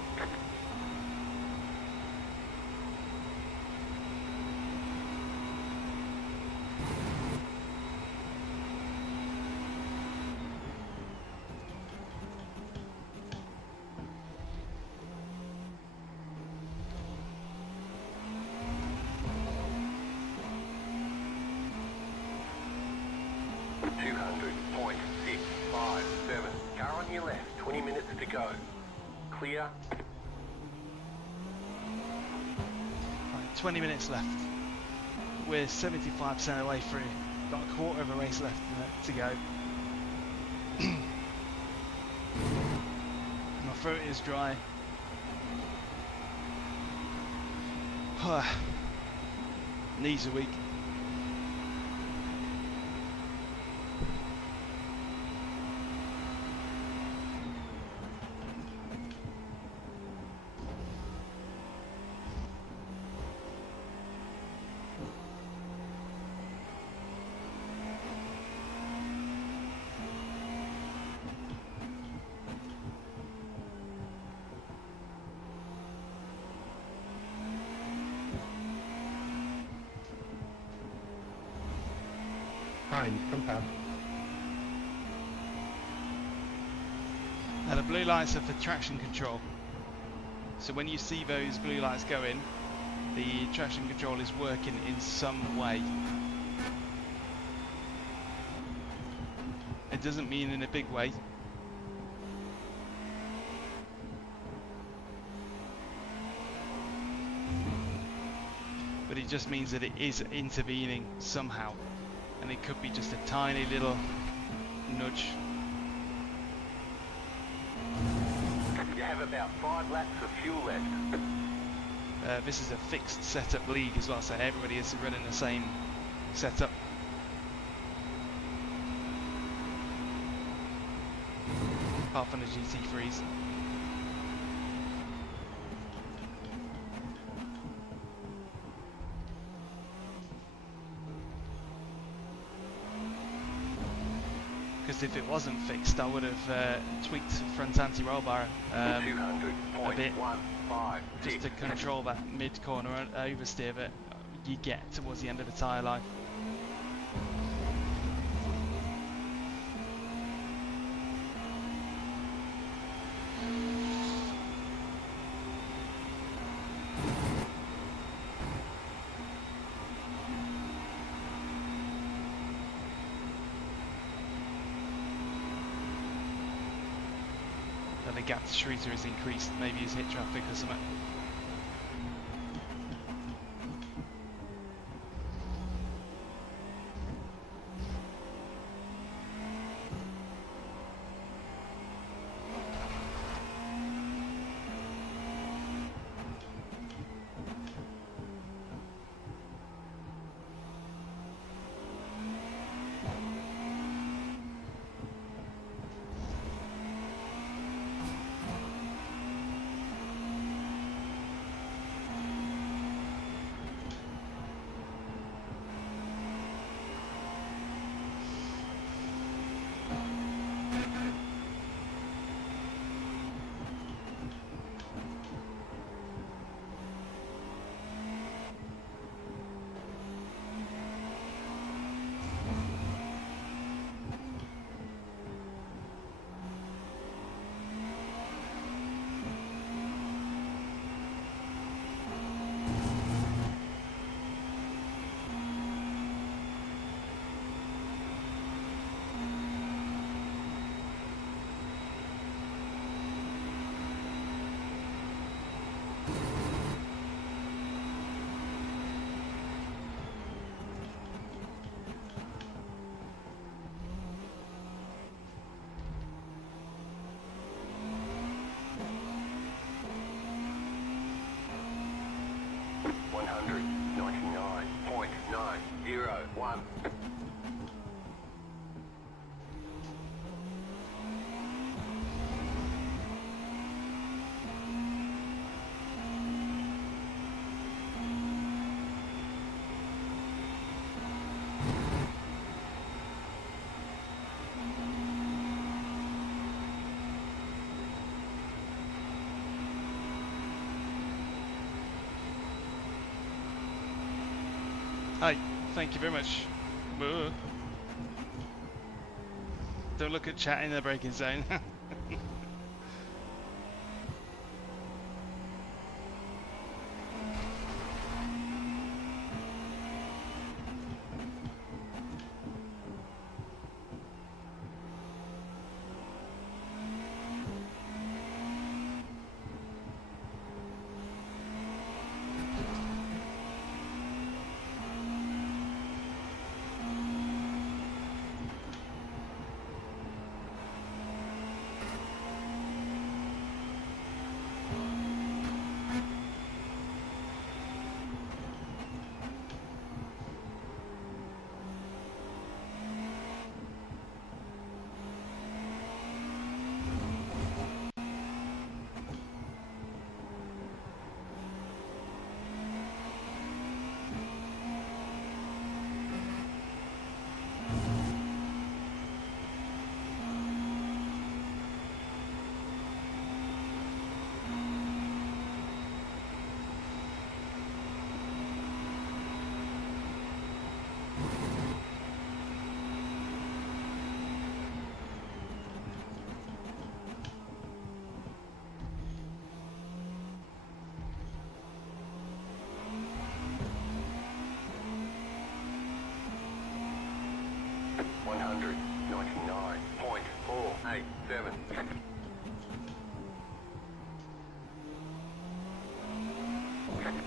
Clear. Right, 20 minutes left. We're 75% of the way through. Got a quarter of a race left to go. My throat is dry. Knees are weak. Fine, come past. Now the blue lights are for traction control. So when you see those blue lights go in, the traction control is working in some way. It doesn't mean in a big way, but it just means that it is intervening somehow, and it could be just a tiny little nudge. You have about 5 laps of fuel left. This is a fixed setup league as well, so everybody is running the same setup. Apart from the GT3s. Because if it wasn't fixed, I would have tweaked front anti-roll bar a bit, just to control that mid-corner oversteer that you get towards the end of the tyre life. The gap to Schroeter has increased, maybe he's hit traffic or something. Hi, thank you very much. Whoa. Don't look at chat in the braking zone.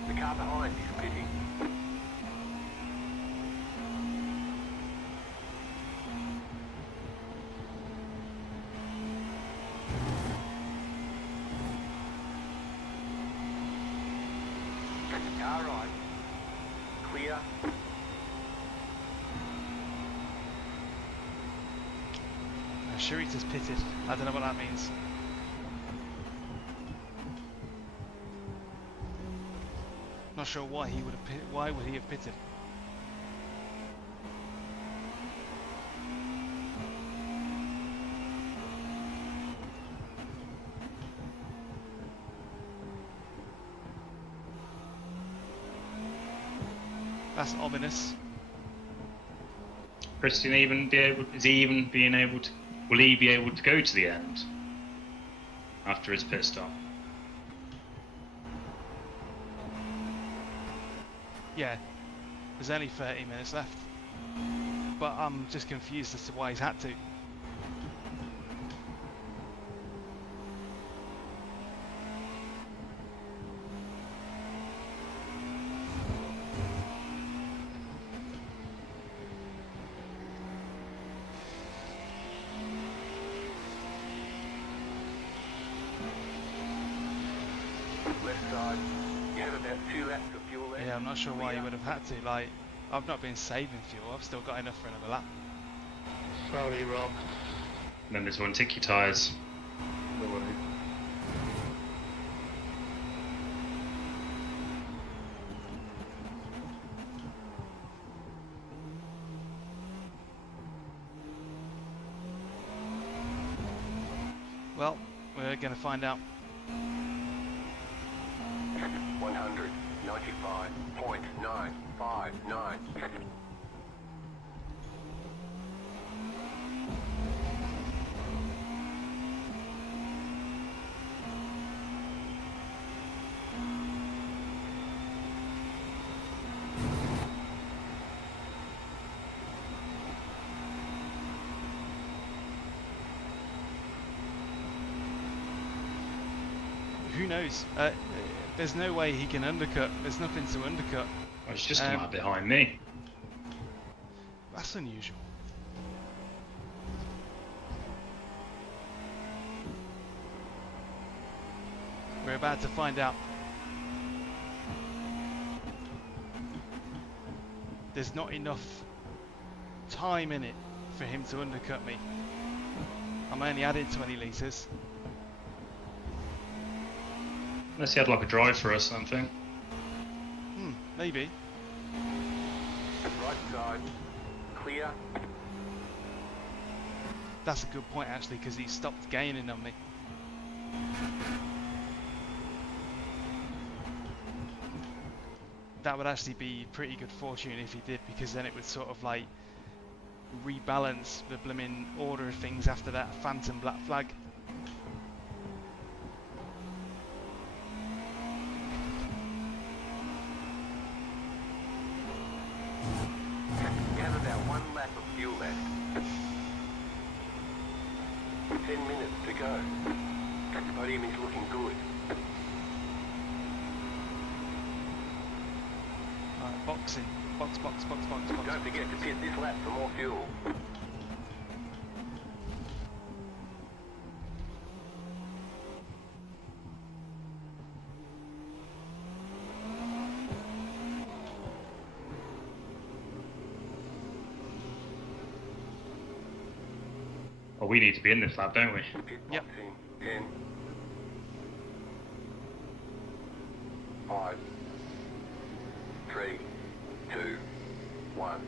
The car behind is pitting. Car right. Clear. Sharita's pitted. I don't know what that means. Not sure why he would have. Why would he have pitted? That's ominous. Christian even be able? Is he even being able to? Will he be able to go to the end after his pit stop? Yeah, there's only 30 minutes left. But I'm just confused as to why he's had to. Left side. You have about 2 laps of fuel left. Yeah, I'm not sure why he Clear. would have had to. Like, I've not been saving fuel. I've still got enough for another lap. Sorry, Rob. Remember to untick your tyres. No worries. Well, we're going to find out. 195.959. Who knows? There's no way he can undercut. There's nothing to undercut. Oh, it's just come out behind me. That's unusual. We're about to find out. There's not enough time in it for him to undercut me. I'm only adding 20 litres. Unless he had like a drive for us or something. Maybe. Right side. Clear. That's a good point actually, because he stopped gaining on me. That would actually be pretty good fortune if he did, because then it would sort of like rebalance the blooming order of things after that phantom black flag. You have about 1 lap of fuel left. 10 minutes to go. Podium is looking good. Alright, boxing. Box, box, box, box, box. Don't forget to pit this lap for more fuel. Well, we need to be in this lap, don't we? Pit Yep. boxing. 10. 5. 3. 2. 1.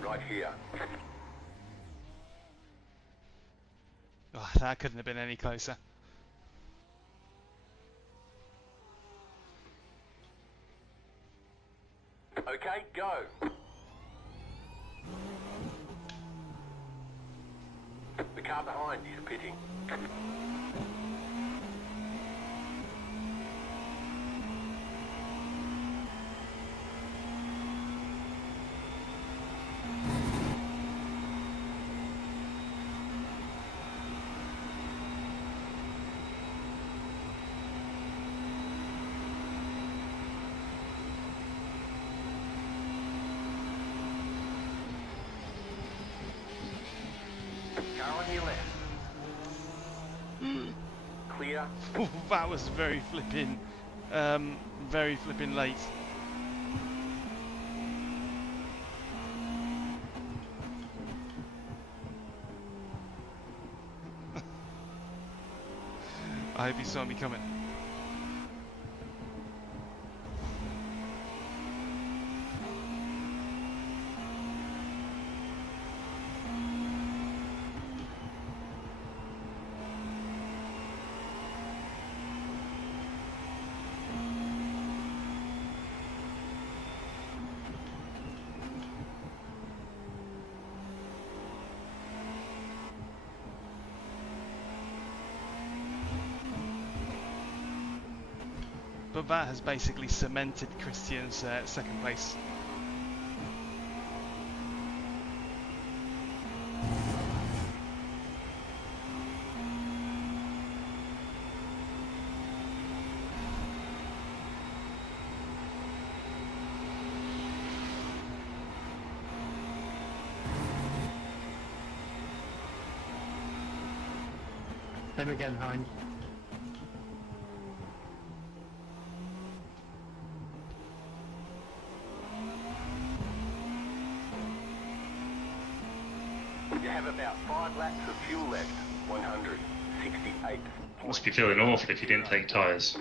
Right here. Oh, that couldn't have been any closer. Okay, go. The car behind is pitting. Car on your left. Clear. Oh, that was very flipping Very flipping late. I hope you saw me coming. But that has basically cemented Christian's second place. Same again, Heinz. You have about 5 laps of fuel left. 168. Must be feeling awful if you didn't take tyres.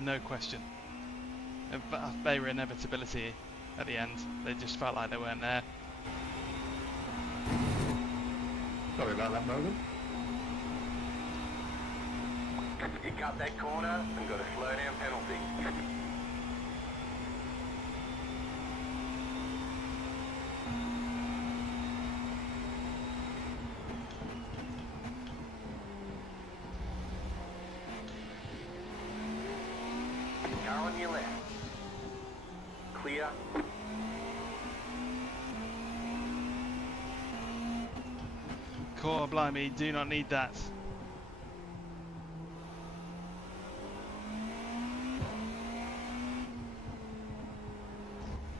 No question. They were inevitability at the end. They just felt like they weren't there. Sorry about that moment. You cut that corner and got a slow down penalty. Car on your left. Clear. Core blimey, do not need that.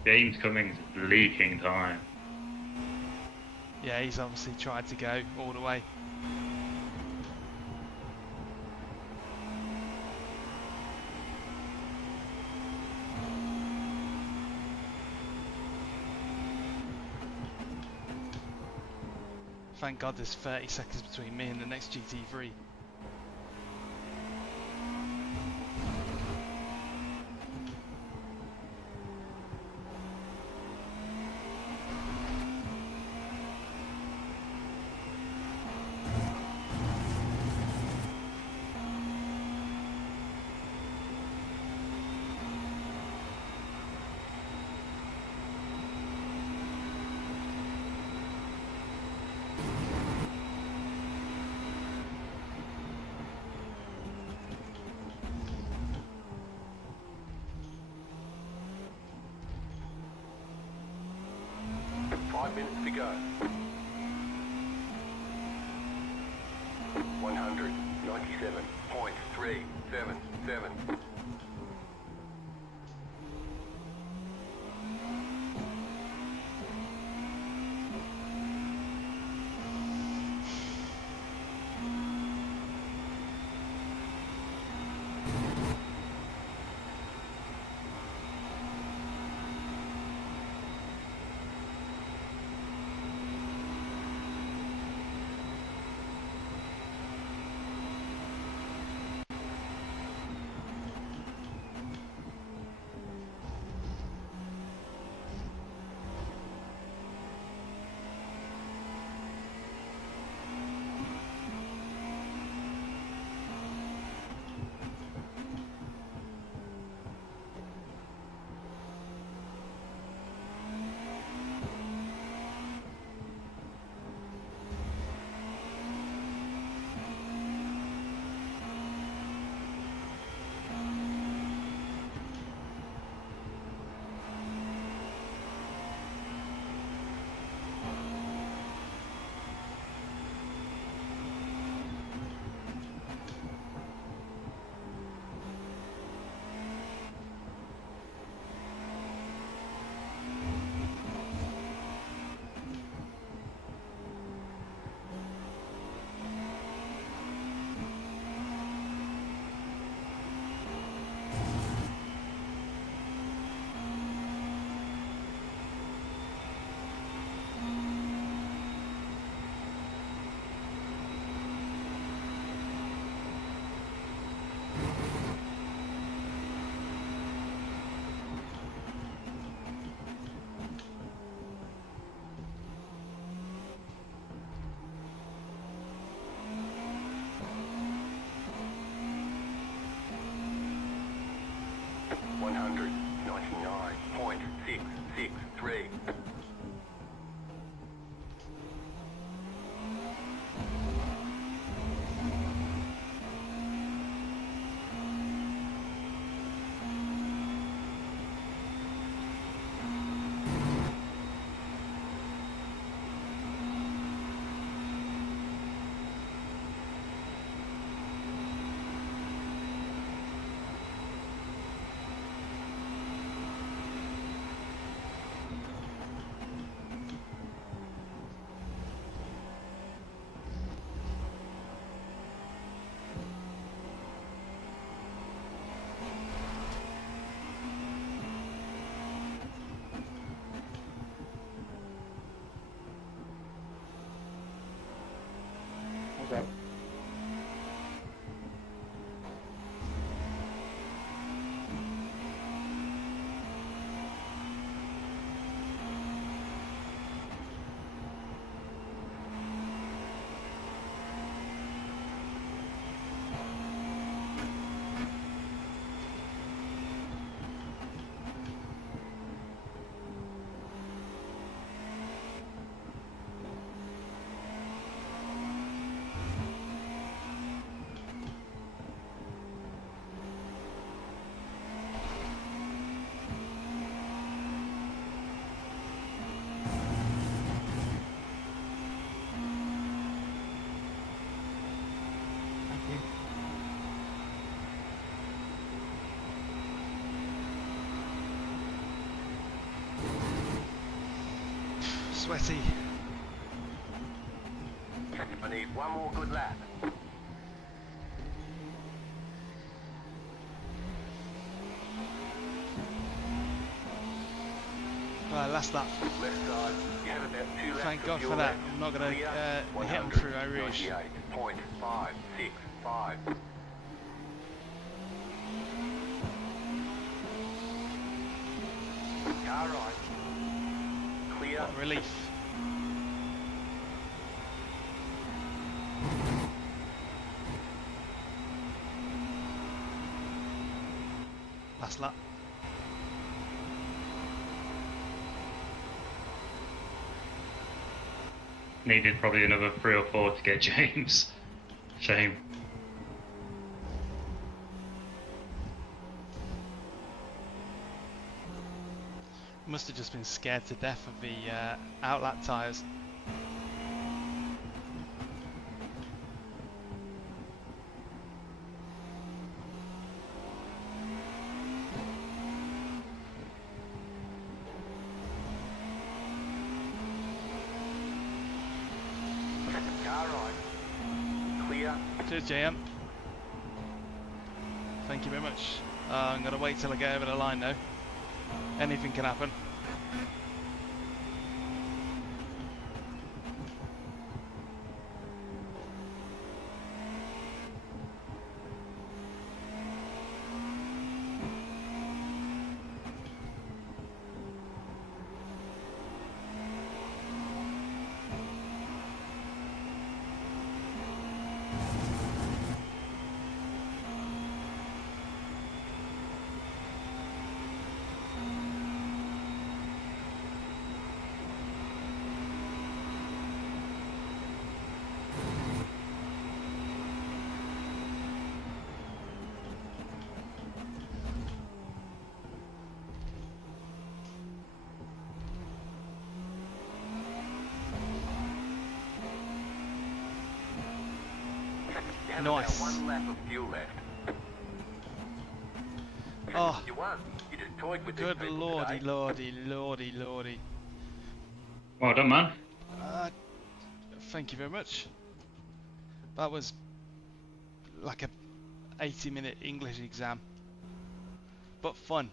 James Cummings leaking time. Yeah, he's obviously tried to go all the way. Thank God there's 30 seconds between me and the next GT3. Minutes to go. 197.377. so. Thank you. Sweaty. I need one more good lap. Right, last lap. Left side, you have about 2 laps Thank of God fuel for that. left. I'm not going to Clear, hit him through Eau Rouge. 198.565. Car right. Clear. What a relief. Last lap. Needed probably another 3 or 4 to get James. Shame. Must have just been scared to death of the outlap tyres. Car right. Clear. Cheers, JM. Thank you very much. I'm going to wait till I get over the line though. Anything can happen. You have Nice. about 1 lap of fuel left. Oh, You won. You just toyed with good these people lordy, today. lordy, lordy, lordy. Well done, man. Thank you very much. That was like a 80-minute English exam, but fun.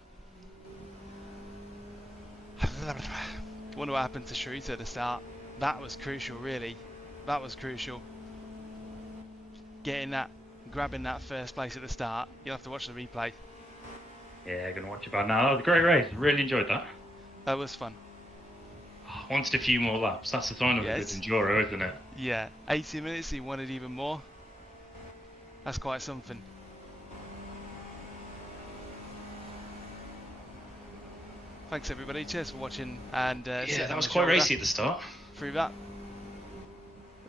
Wonder what happened to Sharita at the start. That was crucial, really. That was crucial. Getting that, grabbing that first place at the start. You'll have to watch the replay. Yeah, gonna watch it back now. That was a great race. Really enjoyed that. That was fun. Wanted a few more laps. That's the sign of a good Yes. enduro, isn't it? Yeah, 80 minutes. He wanted even more. That's quite something. Thanks everybody. Cheers for watching and Yeah, that was quite racy at the start. through that.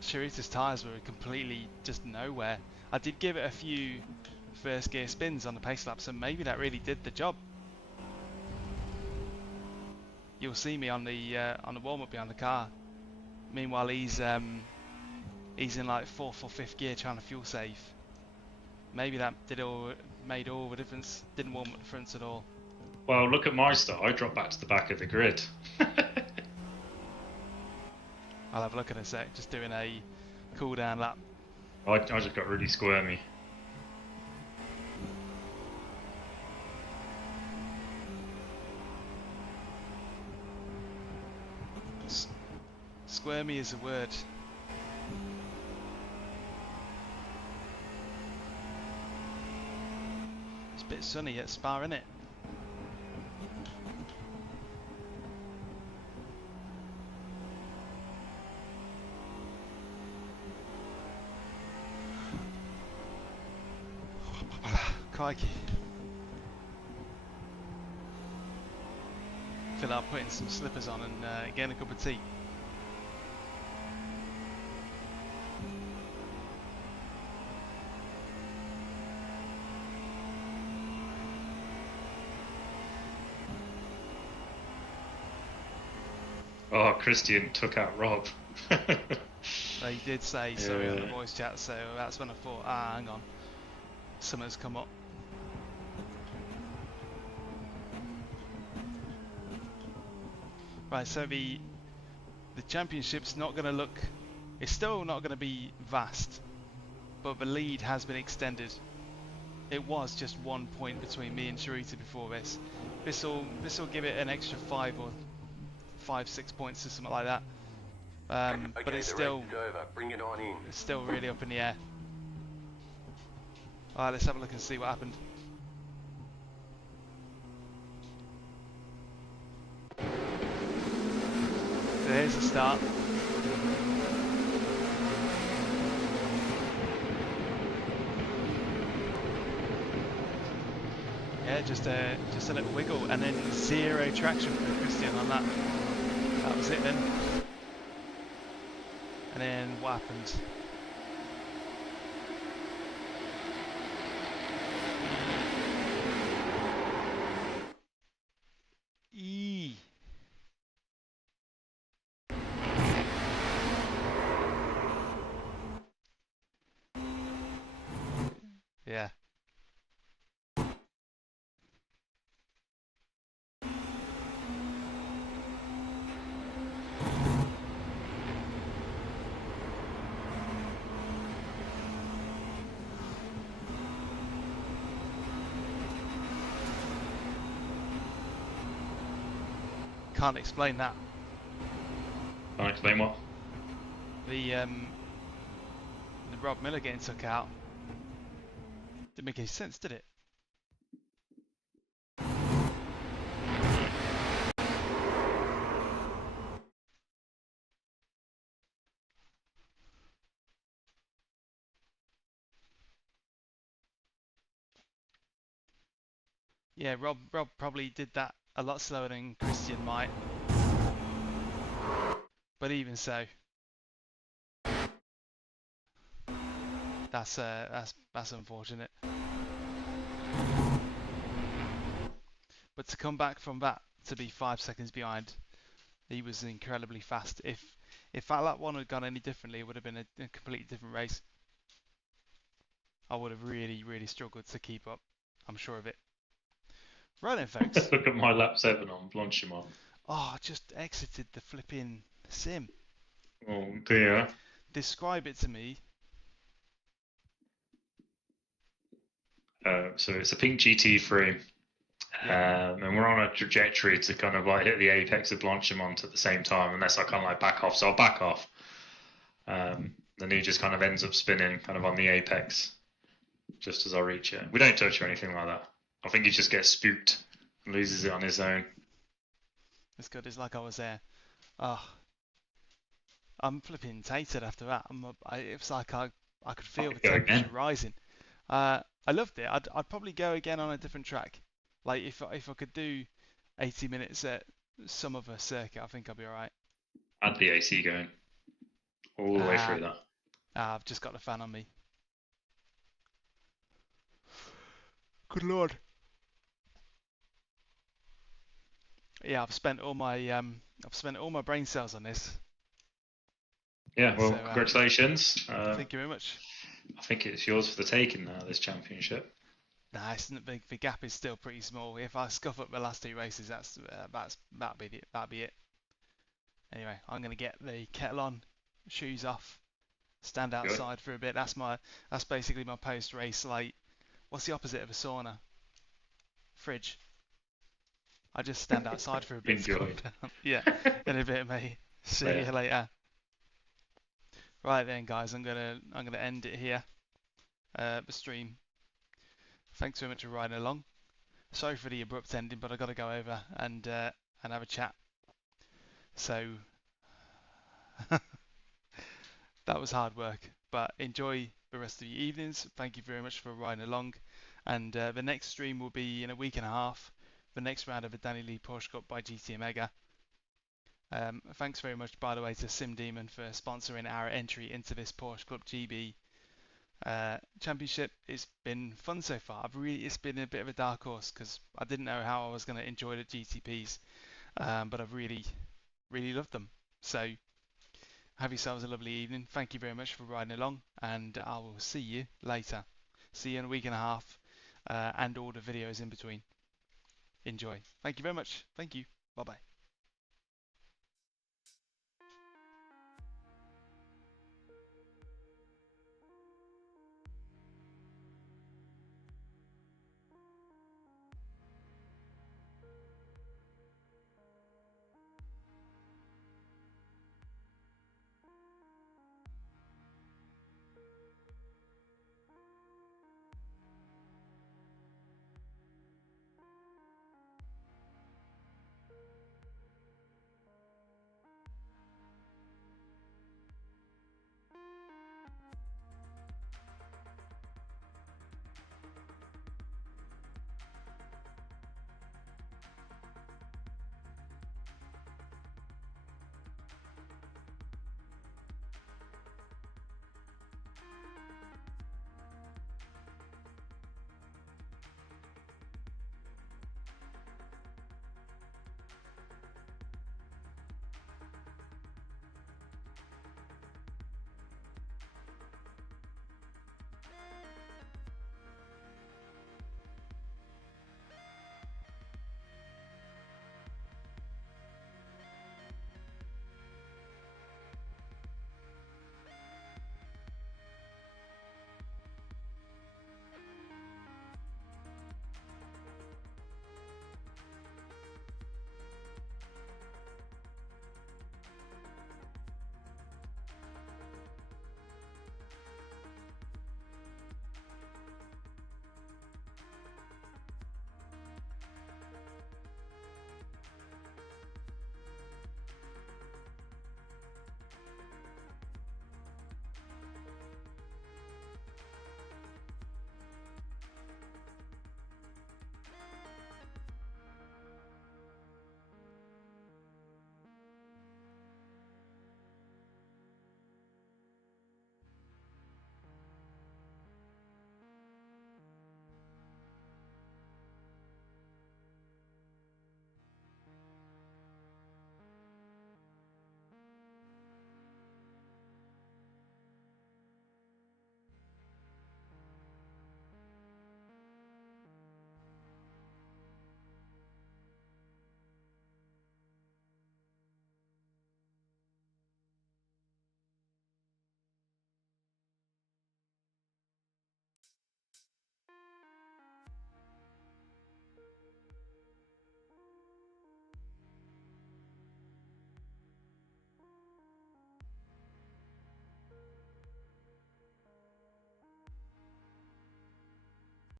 Sharita's tyres were completely just nowhere. I did give it a few first gear spins on the pace lap, so maybe that really did the job. You'll see me on the warm up behind the car. Meanwhile, he's in like 4th or 5th gear trying to fuel save. Maybe that made all the difference. Didn't warm up the fronts at all. Well, look at my start. I dropped back to the back of the grid. I'll have a look in a sec. Just doing a cool down lap. I just got really squirmy. Squirmy is a word. It's a bit sunny at Spa, isn't it? Crikey. Feel like putting some slippers on and getting a cup of tea. Oh, Christian took out Rob. They did say sorry on the Yeah. voice chat, so that's when I thought, hang on, something's come up. Right, so the championship's not going to look, it's still not going to be vast, but the lead has been extended. It was just 1 point between me and Sharita before this. This will give it an extra 6 points or something like that. But Okay, it's the still race is over. Bring it on in. really up in the air. Alright, let's have a look and see what happened. So here's the start. Yeah, just a little wiggle and then zero traction for Christian on that. That was it then. And then what happened? E. Yeah. Can't explain that. Can't explain what? The Rob Miller getting took out didn't make any sense, did it? Yeah, Rob probably did that a lot slower than Christian might. But even so, that's unfortunate. But to come back from that to be 5 seconds behind, he was incredibly fast. If that lap one had gone any differently, it would have been a completely different race. I would have really struggled to keep up. I'm sure of it. Right then, folks. Look at my lap 7 on Blanchimont. Oh, I just exited the flipping sim. Oh dear. Describe it to me. So it's a pink GT3. Yeah. And we're on a trajectory to kind of like hit the apex of Blanchimont at the same time, unless I kind of like back off. So I'll back off. Then he just kind of ends up spinning kind of on the apex just as I reach it. We don't touch or anything like that. I think he just gets spooked and loses it on his own. It's good. It's like I was there. Oh, I'm flipping tated after that. It's like I could feel the temperature rising. I loved it. I'd probably go again on a different track. Like if I could do 80 minutes at some other circuit, I think I'd be alright. Had the AC going all the way through that. I've just got the fan on me. Good lord. Yeah, I've spent all my brain cells on this. Yeah, well, So, congratulations. Thank you very much. I think it's yours for the taking now, this championship. Nah, the gap is still pretty small. If I scuff up the last 2 races, that'll be it. Anyway, I'm gonna get the kettle on, shoes off, stand outside for a bit. That's basically my post race. Like, what's the opposite of a sauna? Fridge. I just stand outside for a bit. Enjoy. Yeah, in a bit, mate. See you later. Right then, guys, I'm gonna end it here. The stream. Thanks very much for riding along. Sorry for the abrupt ending, but I got to go over and have a chat. So that was hard work, but enjoy the rest of your evenings. Thank you very much for riding along, and the next stream will be in a week and a half. The next round of the Danny Lee Porsche Club by GT Omega. Thanks very much, by the way, to Sim Demon for sponsoring our entry into this Porsche Club GB championship. It's been fun so far. It's been a bit of a dark horse because I didn't know how I was going to enjoy the GTPs, but I've really loved them. So have yourselves a lovely evening. Thank you very much for riding along, and I will see you later. See you in a week and a half, and all the videos in between. Enjoy. Thank you very much. Thank you. Bye bye.